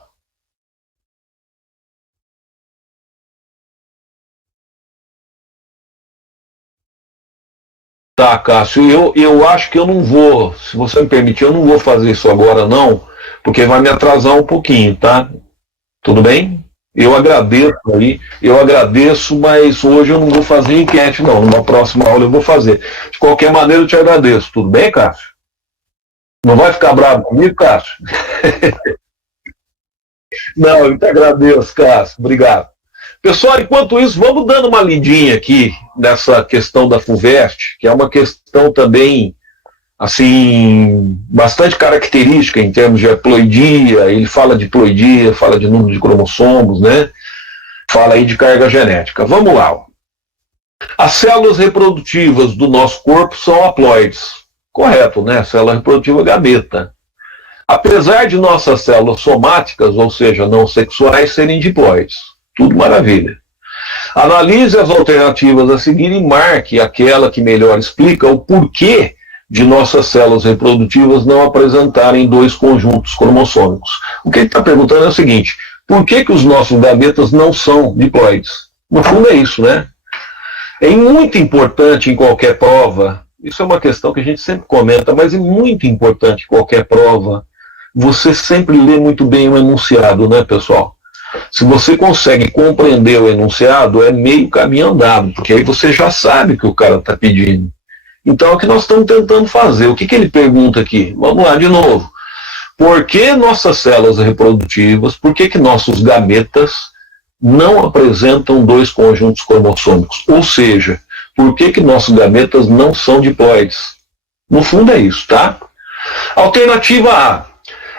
Tá, Cássio, eu acho que eu não vou, se você me permitir, eu não vou fazer isso agora não, porque vai me atrasar um pouquinho, tá? Tudo bem? Eu agradeço aí, eu agradeço, mas hoje eu não vou fazer enquete não, numa próxima aula eu vou fazer. De qualquer maneira eu te agradeço, tudo bem, Cássio? Não vai ficar bravo comigo, Cássio? Não, eu te agradeço, Cássio, obrigado. Pessoal, enquanto isso, vamos dando uma lidinha aqui nessa questão da FUVEST, que é uma questão também, assim, bastante característica em termos de haploidia. Ele fala de haploidia, fala de número de cromossomos, né? Fala aí de carga genética. Vamos lá. As células reprodutivas do nosso corpo são haploides. Correto, né? Célula reprodutiva gameta. Apesar de nossas células somáticas, ou seja, não sexuais, serem diploides. Tudo maravilha. Analise as alternativas a seguir e marque aquela que melhor explica o porquê de nossas células reprodutivas não apresentarem dois conjuntos cromossômicos. O que ele está perguntando é o seguinte: por que os nossos gametas não são diploides? No fundo é isso, né? É muito importante em qualquer prova, isso é uma questão que a gente sempre comenta, mas é muito importante em qualquer prova, você sempre lê muito bem o enunciado, né, pessoal? Se você consegue compreender o enunciado, é meio caminho andado, porque aí você já sabe o que o cara está pedindo. Então é o que nós estamos tentando fazer. O que ele pergunta aqui? Vamos lá de novo. Por que nossas células reprodutivas, por que nossos gametas não apresentam dois conjuntos cromossômicos? Ou seja, por que nossos gametas não são diploides? No fundo é isso, tá? Alternativa A.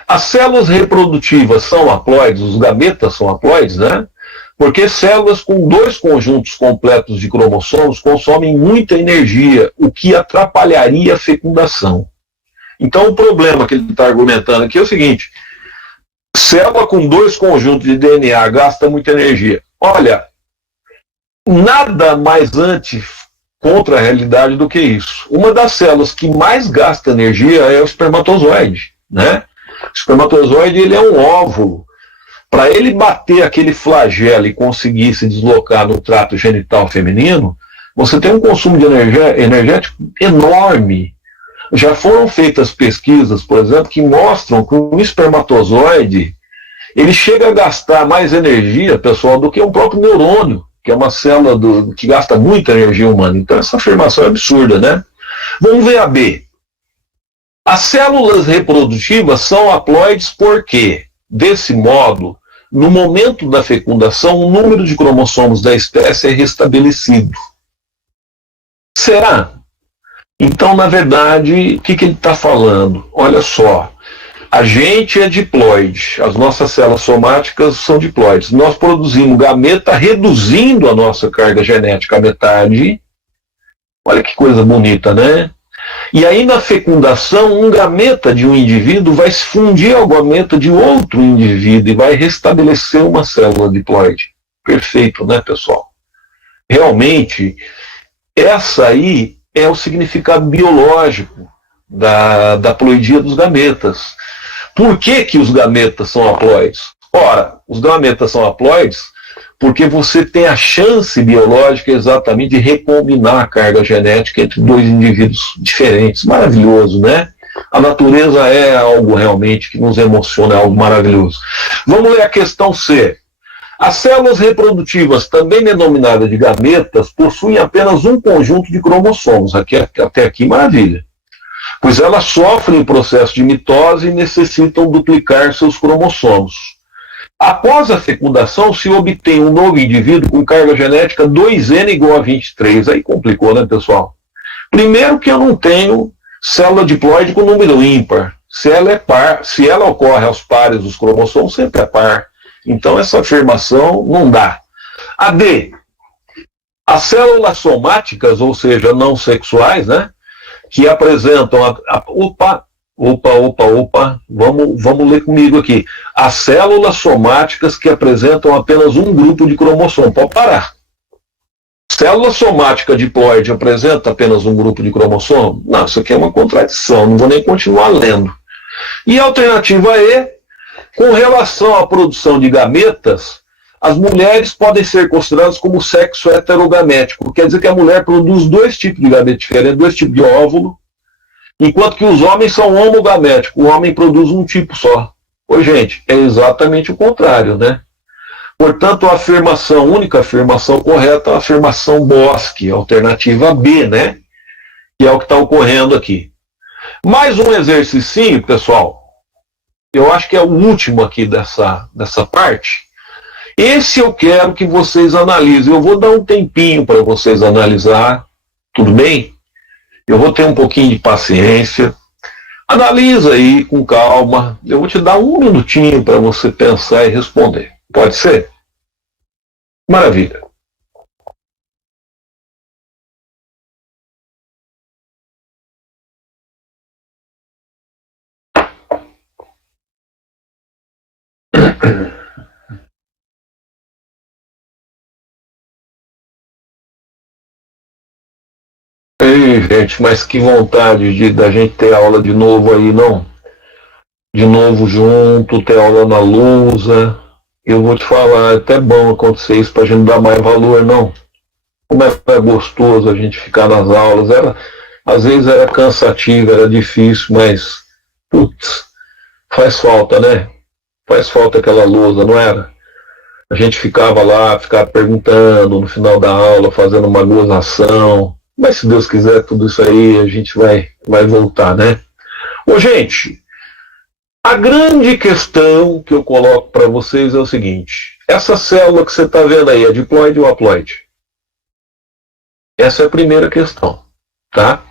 As células reprodutivas são haploides, os gametas são haploides, né? Porque células com dois conjuntos completos de cromossomos consomem muita energia, o que atrapalharia a fecundação. Então o problema que ele está argumentando aqui é o seguinte: célula com dois conjuntos de DNA gasta muita energia. Olha, nada mais anti contra a realidade do que isso. Uma das células que mais gasta energia é o espermatozoide, né? O espermatozoide, ele é um óvulo. Para ele bater aquele flagelo e conseguir se deslocar no trato genital feminino, você tem um consumo de energia energético enorme. Já foram feitas pesquisas, por exemplo, que mostram que o espermatozoide ele chega a gastar mais energia, pessoal, do que um próprio neurônio, que é uma célula que gasta muita energia humana. Então essa afirmação é absurda, né? Vamos ver a B. As células reprodutivas são haploides porque, desse modo, no momento da fecundação, o número de cromossomos da espécie é restabelecido. Será? Então, na verdade, o que ele está falando? Olha só, a gente é diploide, as nossas células somáticas são diploides. Nós produzimos gameta reduzindo a nossa carga genética à metade. Olha que coisa bonita, né? E aí, na fecundação, um gameta de um indivíduo vai se fundir ao gameta de outro indivíduo e vai restabelecer uma célula diploide. Perfeito, né, pessoal? Realmente, essa aí é o significado biológico da ploidia dos gametas. Por que os gametas são haploides? Ora, os gametas são haploides porque você tem a chance biológica exatamente de recombinar a carga genética entre dois indivíduos diferentes. Maravilhoso, né? A natureza é algo realmente que nos emociona, é algo maravilhoso. Vamos ler a questão C. As células reprodutivas, também denominadas de gametas, possuem apenas um conjunto de cromossomos. Até aqui, maravilha. Pois elas sofrem o processo de mitose e necessitam duplicar seus cromossomos. Após a fecundação, se obtém um novo indivíduo com carga genética 2N igual a 23. Aí complicou, né, pessoal? Primeiro que eu não tenho célula diploide com número ímpar. Se ela é par, se ela ocorre aos pares dos cromossomos, sempre é par. Então essa afirmação não dá. A D. As células somáticas, ou seja, não sexuais, né, que apresentam vamos ler comigo aqui. As células somáticas que apresentam apenas um grupo de cromossomo. Pode parar. Célula somática diploide apresenta apenas um grupo de cromossomo? Não, isso aqui é uma contradição, não vou nem continuar lendo. E a alternativa E, com relação à produção de gametas, as mulheres podem ser consideradas como sexo heterogamético. Quer dizer que a mulher produz dois tipos de gameta diferentes, dois tipos de óvulo, enquanto que os homens são homogaméticos. O homem produz um tipo só. Ô, gente, é exatamente o contrário, né? Portanto, a afirmação, única afirmação correta é a afirmação Boschi, alternativa B, né? Que é o que está ocorrendo aqui. Mais um exercício, pessoal. Eu acho que é o último aqui dessa parte. Esse eu quero que vocês analisem. Eu vou dar um tempinho para vocês analisar. Tudo bem? Eu vou ter um pouquinho de paciência. Analisa aí com calma. Eu vou te dar um minutinho para você pensar e responder. Pode ser? Maravilha. Ei, gente, mas que vontade da gente ter aula de novo aí, não? De novo junto, ter aula na lousa. Eu vou te falar, é até bom acontecer isso pra gente dar mais valor, não? Como é gostoso a gente ficar nas aulas. Às vezes era cansativo, era difícil, mas, putz, faz falta, né? Faz falta aquela lousa, não era? A gente ficava lá, ficava perguntando no final da aula, fazendo uma gozação. Mas se Deus quiser, tudo isso aí a gente vai voltar, né? Ô, gente, a grande questão que eu coloco para vocês é o seguinte: essa célula que você está vendo aí, é diploide ou haploide? Essa é a primeira questão, tá?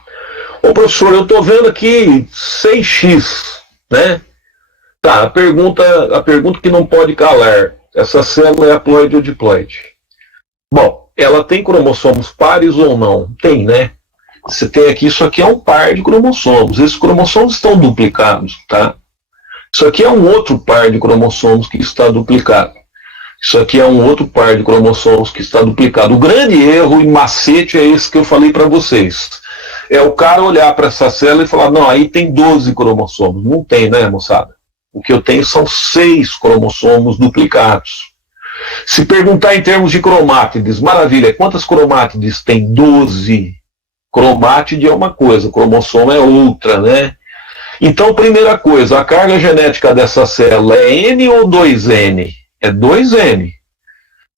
Ô, professor, eu estou vendo aqui 6x, né? Tá, a pergunta que não pode calar: essa célula é haploide ou diploide? Bom, ela tem cromossomos pares ou não? Tem, né? Você tem aqui, isso aqui é um par de cromossomos. Esses cromossomos estão duplicados, tá? Isso aqui é um outro par de cromossomos que está duplicado. Isso aqui é um outro par de cromossomos que está duplicado. O grande erro e macete é esse que eu falei para vocês. É o cara olhar para essa célula e falar, não, aí tem 12 cromossomos. Não tem, né, moçada? O que eu tenho são 6 cromossomos duplicados. Se perguntar em termos de cromátides, maravilha, quantas cromátides tem? 12. Cromátide é uma coisa, cromossomo é outra, né? Então, primeira coisa, a carga genética dessa célula é N ou 2N? É 2N.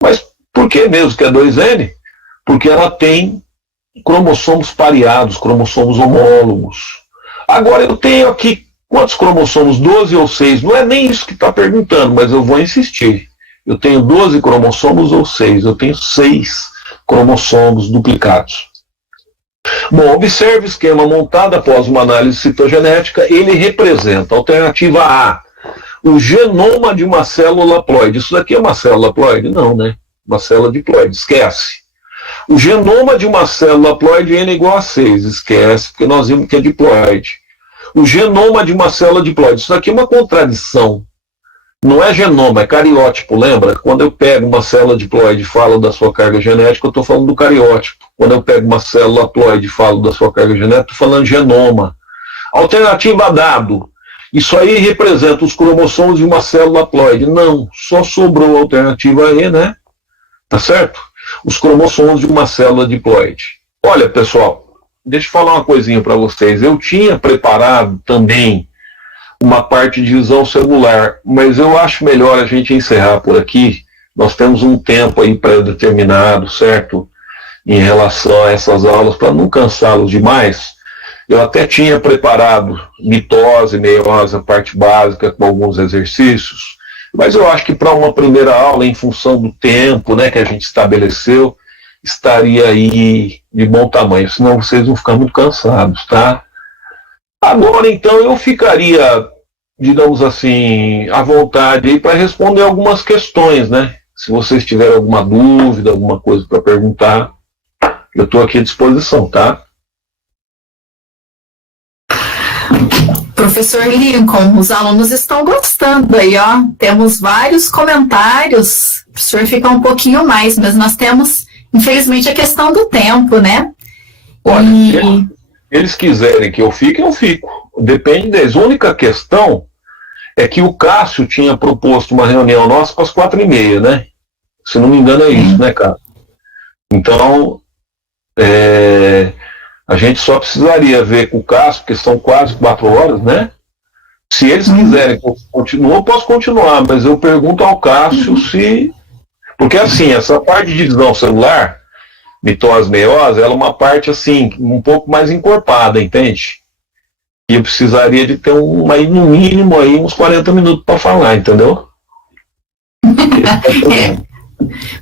Mas por que mesmo que é 2N? Porque ela tem cromossomos pareados, cromossomos homólogos. Agora, eu tenho aqui quantos cromossomos? 12 ou 6? Não é nem isso que está perguntando, mas eu vou insistir. Eu tenho 12 cromossomos ou 6? Eu tenho 6 cromossomos duplicados. Bom, observe o esquema montado após uma análise citogenética. Ele representa, alternativa A, o genoma de uma célula haploide. Isso daqui é uma célula haploide? Não, né? Uma célula diploide, esquece. O genoma de uma célula haploide N igual a 6, esquece, porque nós vimos que é diploide. O genoma de uma célula diploide, isso daqui é uma contradição. Não é genoma, é cariótipo, lembra? Quando eu pego uma célula diploide e falo da sua carga genética, eu estou falando do cariótipo. Quando eu pego uma célula haploide e falo da sua carga genética, estou falando genoma. Alternativa dado. Isso aí representa os cromossomos de uma célula haploide. Não, só sobrou a alternativa E, né? Tá certo? Os cromossomos de uma célula diploide. Olha, pessoal, deixa eu falar uma coisinha para vocês. Eu tinha preparado também uma parte de visão celular, mas eu acho melhor a gente encerrar por aqui. Nós temos um tempo aí pré-determinado, certo? Em relação a essas aulas, para não cansá-los demais. Eu até tinha preparado mitose, meiose, a parte básica, com alguns exercícios, mas eu acho que para uma primeira aula, em função do tempo, né, que a gente estabeleceu, estaria aí de bom tamanho, senão vocês vão ficar muito cansados, tá? Agora, então, eu ficaria, digamos assim, à vontade aí para responder algumas questões, né? Se vocês tiverem alguma dúvida, alguma coisa para perguntar, eu estou aqui à disposição, tá? Professor Lincoln, os alunos estão gostando aí, ó. Temos vários comentários. O professor fica um pouquinho mais, mas nós temos infelizmente, a questão do tempo, né? Olha, se eles quiserem que eu fico. Depende deles. A única questão é que o Cássio tinha proposto uma reunião nossa para as 4h30, né? Se não me engano é isso, né, Cássio? Então, a gente só precisaria ver com o Cássio, porque são quase 4 horas, né? Se eles quiserem que eu continue, eu posso continuar, mas eu pergunto ao Cássio se... Porque, assim, essa parte de divisão celular, mitose, meiose, ela é uma parte, assim, um pouco mais encorpada, entende? E eu precisaria de ter aí, no mínimo, aí, uns 40 minutos para falar, entendeu?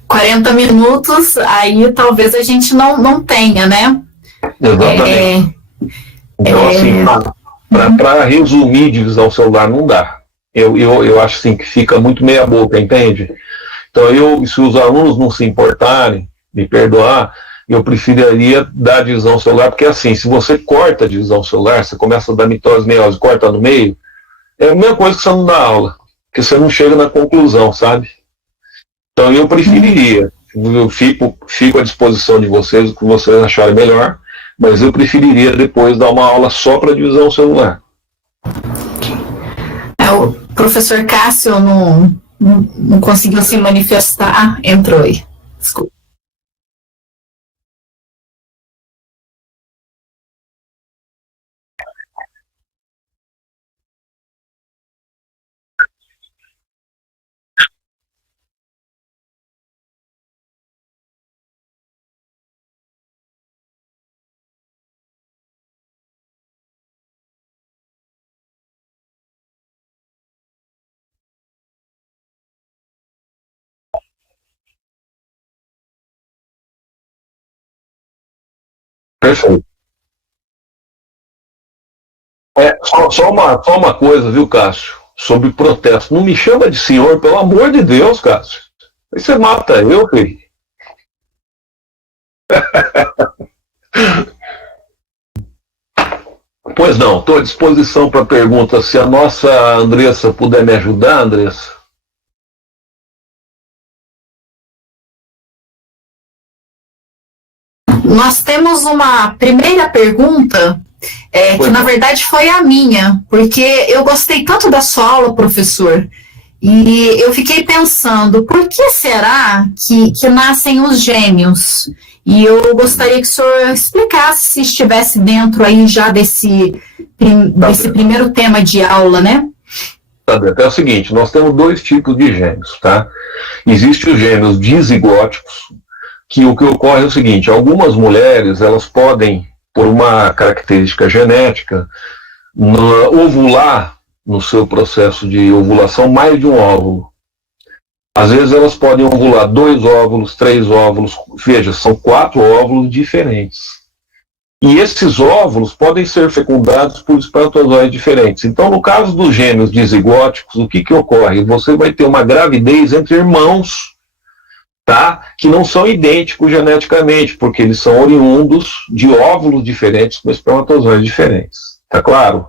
40 minutos, aí talvez a gente não tenha, né? Exatamente. Então, assim, para resumir divisão celular não dá. Eu acho assim que fica muito meia boca, entende? Então, se os alunos não se importarem, me perdoar, eu preferiria dar divisão celular, porque assim, se você corta a divisão celular, você começa a dar mitose, meiose, corta no meio, é a mesma coisa que você não dá aula, porque você não chega na conclusão, sabe? Então eu preferiria, eu fico à disposição de vocês, o que vocês acharem melhor, mas eu preferiria depois dar uma aula só para divisão celular. O professor Cássio não conseguiu se manifestar. Entrou aí. Desculpa. Perfeito. Só uma coisa, viu, Cássio? Sobre protesto. Não me chama de senhor, pelo amor de Deus, Cássio. Aí você mata eu, filho. Pois não, estou à disposição para pergunta. Se a nossa Andressa puder me ajudar, Andressa. Nós temos uma primeira pergunta, que na verdade foi a minha, porque eu gostei tanto da sua aula, professor, e eu fiquei pensando, por que será que nascem os gêmeos? E eu gostaria que o senhor explicasse, se estivesse dentro aí já desse primeiro tema de aula, né? É o seguinte, nós temos 2 tipos de gêmeos, tá? Existem os gêmeos dizigóticos, que o que ocorre é o seguinte, algumas mulheres, elas podem, por uma característica genética, ovular no seu processo de ovulação mais de um óvulo. Às vezes elas podem ovular 2 óvulos, 3 óvulos, veja, são 4 óvulos diferentes. E esses óvulos podem ser fecundados por espermatozoides diferentes. Então, no caso dos gêmeos dizigóticos, o que ocorre? Você vai ter uma gravidez entre irmãos, tá? Que não são idênticos geneticamente, porque eles são oriundos de óvulos diferentes com espermatozoides diferentes. Tá claro?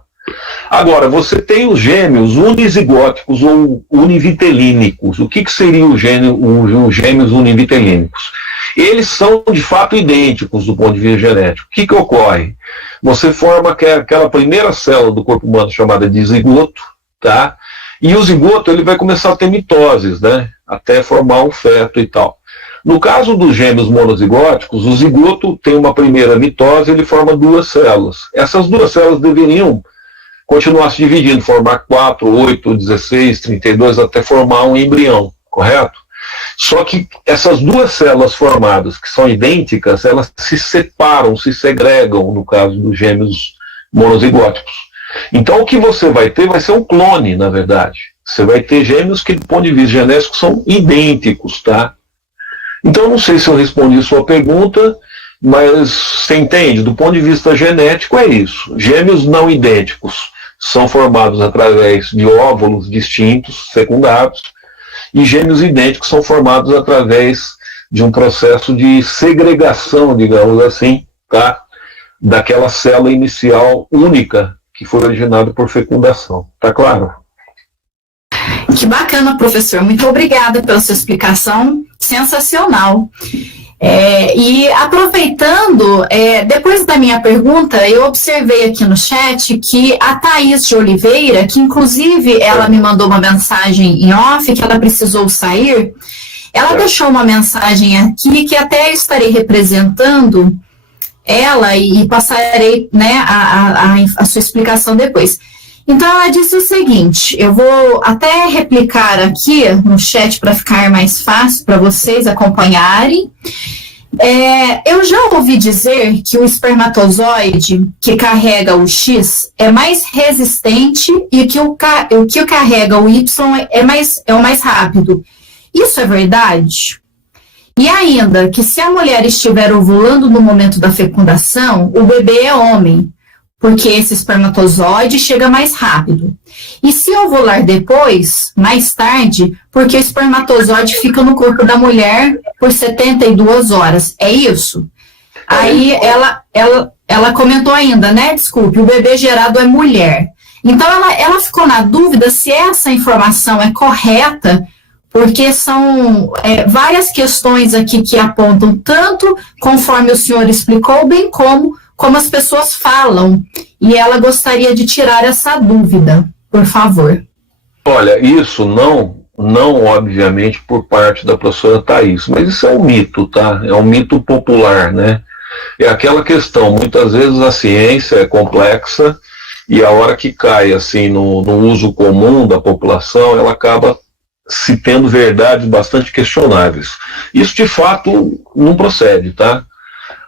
Agora, você tem os gêmeos unizigóticos ou univitelínicos. O que seriam os gêmeos univitelínicos? Eles são, de fato, idênticos do ponto de vista genético. O que ocorre? Você forma aquela primeira célula do corpo humano chamada de zigoto, tá? E o zigoto ele vai começar a ter mitoses, né? Até formar um feto e tal. No caso dos gêmeos monozigóticos, o zigoto tem uma primeira mitose, ele forma 2 células. Essas 2 células deveriam continuar se dividindo, formar 4, 8, 16, 32, até formar um embrião, correto? Só que essas 2 células formadas, que são idênticas, elas se separam, se segregam, no caso dos gêmeos monozigóticos. Então o que você vai ter vai ser um clone, na verdade. Você vai ter gêmeos que, do ponto de vista genético, são idênticos, tá? Então, não sei se eu respondi a sua pergunta, mas você entende, do ponto de vista genético é isso. Gêmeos não idênticos são formados através de óvulos distintos, fecundados, e gêmeos idênticos são formados através de um processo de segregação, digamos assim, tá? Daquela célula inicial única que foi originada por fecundação. Tá claro? Que bacana, professor. Muito obrigada pela sua explicação. Sensacional. E aproveitando, depois da minha pergunta, eu observei aqui no chat que a Thaís de Oliveira, que inclusive ela me mandou uma mensagem em off, que ela precisou sair, ela deixou uma mensagem aqui que até eu estarei representando ela e passarei, né, a sua explicação depois. Então, ela disse o seguinte, eu vou até replicar aqui no chat para ficar mais fácil para vocês acompanharem. Eu já ouvi dizer que o espermatozoide que carrega o X é mais resistente e que o que carrega o Y é o mais rápido. Isso é verdade? E ainda, que se a mulher estiver ovulando no momento da fecundação, o bebê é homem, porque esse espermatozoide chega mais rápido. E se ovular depois, mais tarde, porque o espermatozoide fica no corpo da mulher por 72 horas. É isso? Aí ela comentou ainda, né? Desculpe, o bebê gerado é mulher. Então ela ficou na dúvida se essa informação é correta, porque são várias questões aqui que apontam tanto conforme o senhor explicou, bem como as pessoas falam, e ela gostaria de tirar essa dúvida, por favor. Olha, isso não obviamente por parte da professora Thaís, mas isso é um mito, tá? É um mito popular, né? É aquela questão, muitas vezes a ciência é complexa e a hora que cai assim no uso comum da população, ela acaba se tendo verdades bastante questionáveis. Isso de fato não procede, tá?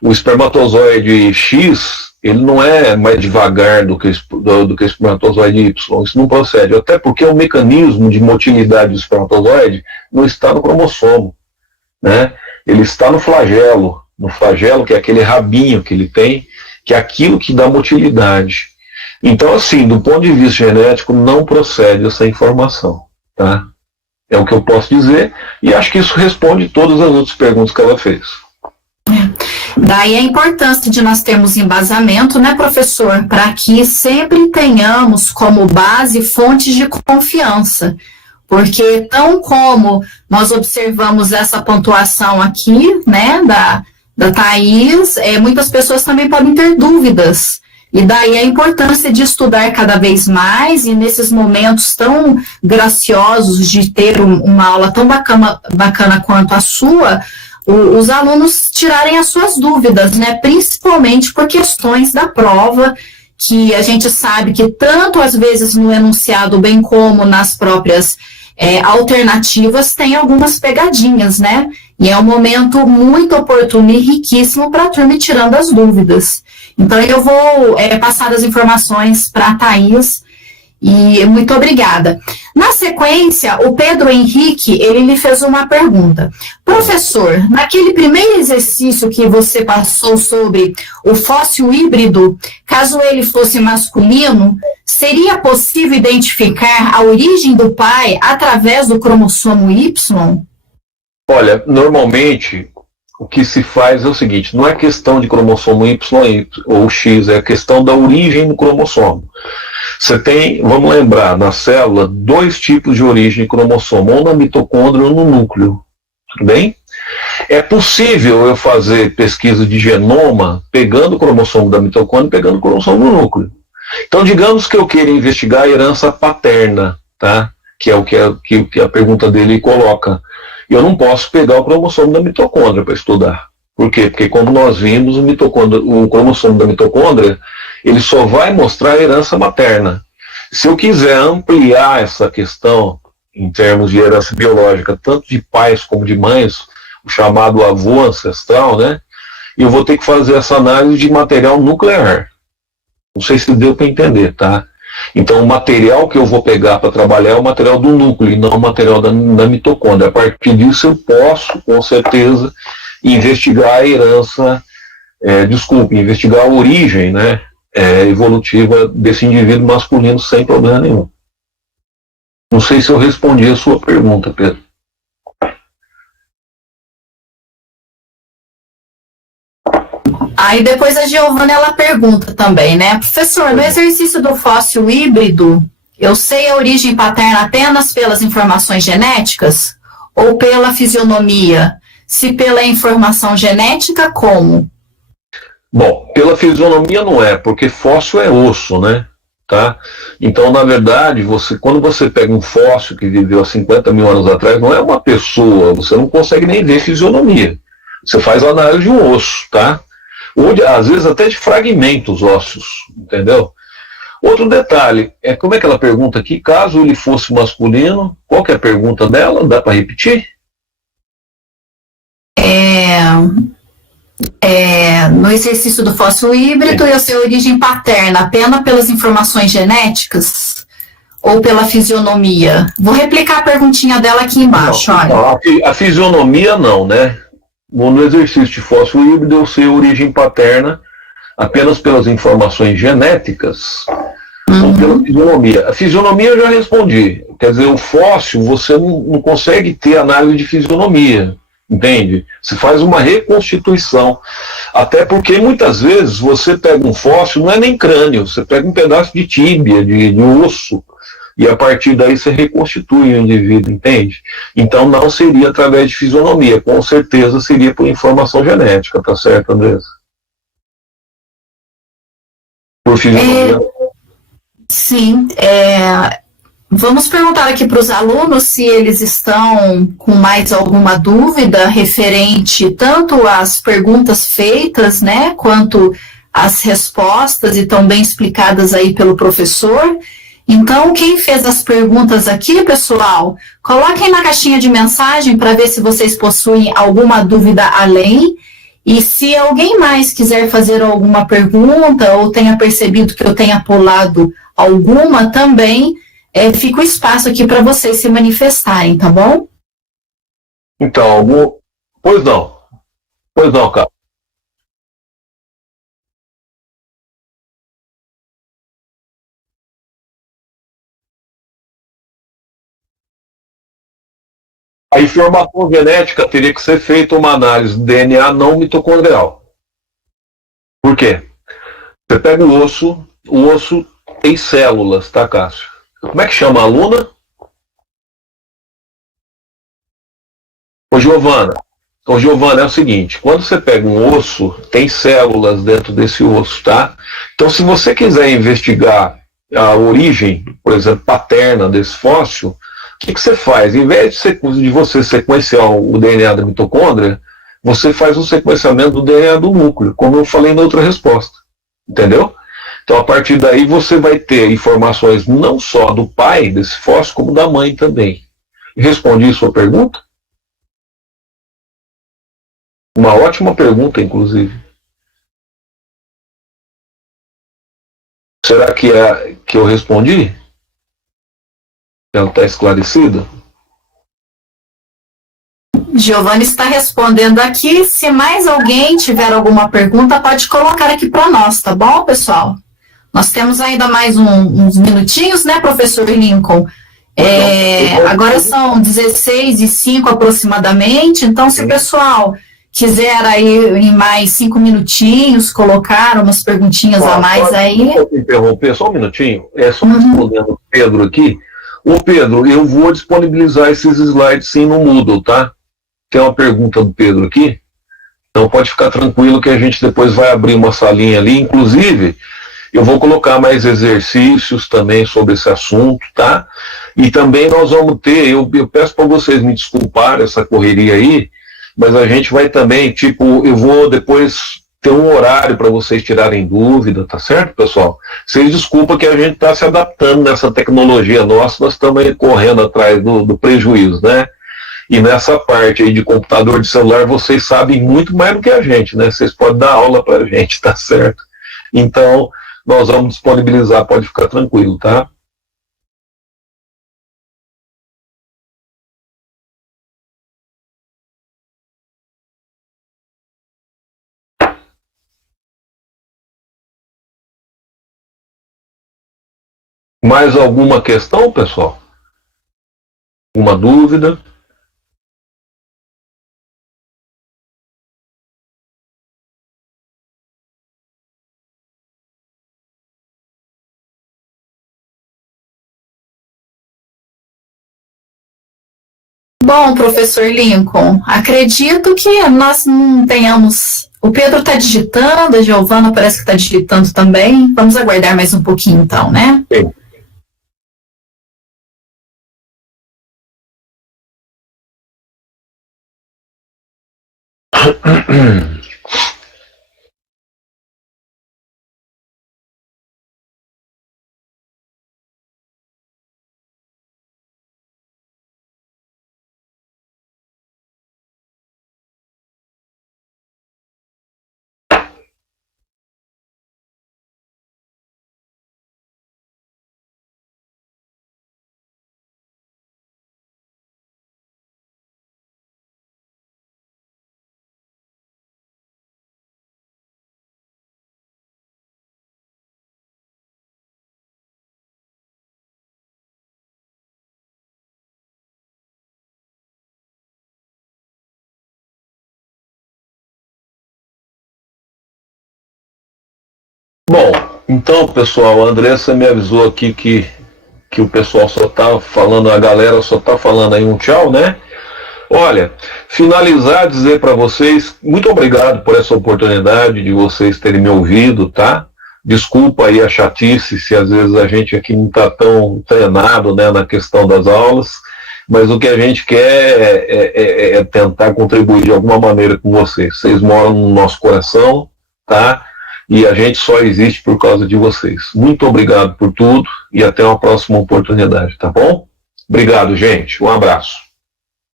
O espermatozoide X, ele não é mais devagar do que o espermatozoide Y, isso não procede, até porque o mecanismo de motilidade do espermatozoide não está no cromossomo, né? Ele está no flagelo, que é aquele rabinho que ele tem, que é aquilo que dá motilidade. Então, assim, do ponto de vista genético, não procede essa informação, tá? É o que eu posso dizer, e acho que isso responde todas as outras perguntas que ela fez. Daí a importância de nós termos embasamento, né, professor, para que sempre tenhamos como base fontes de confiança, porque tão como nós observamos essa pontuação aqui, né, da Thaís, muitas pessoas também podem ter dúvidas. E daí a importância de estudar cada vez mais, e nesses momentos tão graciosos de ter uma aula tão bacana quanto a sua, os alunos tirarem as suas dúvidas, né? Principalmente por questões da prova, que a gente sabe que tanto às vezes no enunciado, bem como nas próprias alternativas, tem algumas pegadinhas, né? E é um momento muito oportuno e riquíssimo para a turma ir tirando as dúvidas. Então, eu vou passar as informações para a Thaís, e muito obrigada. Na sequência, o Pedro Henrique, ele me fez uma pergunta. Professor, naquele primeiro exercício que você passou sobre o fóssil híbrido, caso ele fosse masculino, seria possível identificar a origem do pai através do cromossomo Y? Olha, normalmente o que se faz é o seguinte, não é questão de cromossomo Y ou X, é a questão da origem do cromossomo. Você tem, vamos lembrar, na célula, 2 tipos de origem de cromossomo, ou na mitocôndria ou no núcleo, tudo bem? É possível eu fazer pesquisa de genoma pegando o cromossomo da mitocôndria e pegando o cromossomo do núcleo. Então, digamos que eu queira investigar a herança paterna, tá? Que é o que a pergunta dele coloca. Eu não posso pegar o cromossomo da mitocôndria para estudar. Por quê? Porque, como nós vimos, o cromossomo da mitocôndria, ele só vai mostrar a herança materna. Se eu quiser ampliar essa questão em termos de herança biológica, tanto de pais como de mães, o chamado avô ancestral, né? Eu vou ter que fazer essa análise de material nuclear. Não sei se deu para entender, tá? Então, o material que eu vou pegar para trabalhar é o material do núcleo e não o material da mitocôndria. A partir disso, eu posso, com certeza, investigar a herança, investigar a origem, né, evolutiva desse indivíduo masculino sem problema nenhum. Não sei se eu respondi a sua pergunta, Pedro. Aí depois a Giovana, ela pergunta também, né? Professor, no exercício do fóssil híbrido, eu sei a origem paterna apenas pelas informações genéticas ou pela fisionomia? Se pela informação genética, como? Bom, pela fisionomia não é, porque fóssil é osso, né? Tá? Então, na verdade, quando você pega um fóssil que viveu há 50 mil anos atrás, não é uma pessoa, você não consegue nem ver fisionomia. Você faz análise de um osso, tá? Ou às vezes até de fragmentos ósseos, entendeu? Outro detalhe, como é que ela pergunta aqui, caso ele fosse masculino, qual que é a pergunta dela? Dá para repetir? No exercício do fóssil híbrido e a sua origem paterna, apenas pelas informações genéticas ou pela fisionomia? Vou replicar a perguntinha dela aqui embaixo, Não, olha. não, a fisionomia não, né? No exercício de fóssil híbrido, eu sei a origem paterna apenas pelas informações genéticas ou pela fisionomia. A fisionomia eu já respondi. Quer dizer, o fóssil, você não consegue ter análise de fisionomia, entende? Você faz uma reconstituição. Até porque muitas vezes você pega um fóssil, não é nem crânio, você pega um pedaço de tíbia, de osso, e a partir daí você reconstitui o indivíduo, entende? Então não seria através de fisionomia, com certeza seria por informação genética, tá certo, Andressa? Por fisionomia. Sim, vamos perguntar aqui para os alunos se eles estão com mais alguma dúvida referente tanto às perguntas feitas, né, quanto às respostas e estão bem explicadas aí pelo professor. Então, quem fez as perguntas aqui, pessoal, coloquem na caixinha de mensagem para ver se vocês possuem alguma dúvida além. E se alguém mais quiser fazer alguma pergunta ou tenha percebido que eu tenha pulado alguma também, fica o espaço aqui para vocês se manifestarem, tá bom? Então, pois não, cara. A informação genética teria que ser feita uma análise de DNA não mitocondrial. Por quê? Você pega o osso tem células, tá, Cássio? Como é que chama a aluna? Ô, Giovana. Ô, Giovana, é o seguinte, quando você pega um osso, tem células dentro desse osso, tá? Então, se você quiser investigar a origem, por exemplo, paterna desse fóssil, o que você faz? Em vez de você sequenciar o DNA da mitocôndria, você faz o sequenciamento do DNA do núcleo, como eu falei na outra resposta. Entendeu? Então, a partir daí, você vai ter informações não só do pai desse fóssil, como da mãe também. Respondi a sua pergunta? Uma ótima pergunta, inclusive. Será que eu respondi? Ela está esclarecida? Giovanni está respondendo aqui. Se mais alguém tiver alguma pergunta, pode colocar aqui para nós, tá bom, pessoal? Nós temos ainda mais uns minutinhos, né, professor Lincoln? Agora são 16h05 aproximadamente, então se o pessoal quiser aí em mais 5 minutinhos colocar umas perguntinhas a mais aí. Vou interromper só um minutinho, só respondendo o Pedro aqui. Ô Pedro, eu vou disponibilizar esses slides sim no Moodle, tá? Tem uma pergunta do Pedro aqui, então pode ficar tranquilo que a gente depois vai abrir uma salinha ali, inclusive eu vou colocar mais exercícios também sobre esse assunto, tá? E também nós vamos ter, eu peço para vocês me desculparem essa correria aí, mas a gente vai também, tipo, eu vou depois ter um horário para vocês tirarem dúvida, tá certo, pessoal? Vocês desculpem que a gente está se adaptando nessa tecnologia nossa, nós estamos aí correndo atrás do prejuízo, né? E nessa parte aí de computador, de celular, vocês sabem muito mais do que a gente, né? Vocês podem dar aula para a gente, tá certo? Então, nós vamos disponibilizar, pode ficar tranquilo, tá? Mais alguma questão, pessoal? Alguma dúvida? Bom, professor Lincoln, acredito que nós não tenhamos. O Pedro está digitando, a Giovana parece que está digitando também. Vamos aguardar mais um pouquinho, então, né? Sim. Bom, então, pessoal, a Andressa me avisou aqui que o pessoal só está falando, a galera só está falando aí um tchau, né? Olha, finalizar, dizer para vocês, muito obrigado por essa oportunidade de vocês terem me ouvido, tá? Desculpa aí a chatice, se às vezes a gente aqui não está tão treinado, né, na questão das aulas, mas o que a gente quer é tentar contribuir de alguma maneira com vocês. Vocês moram no nosso coração, tá? E a gente só existe por causa de vocês. Muito obrigado por tudo e até uma próxima oportunidade, tá bom? Obrigado, gente. Um abraço.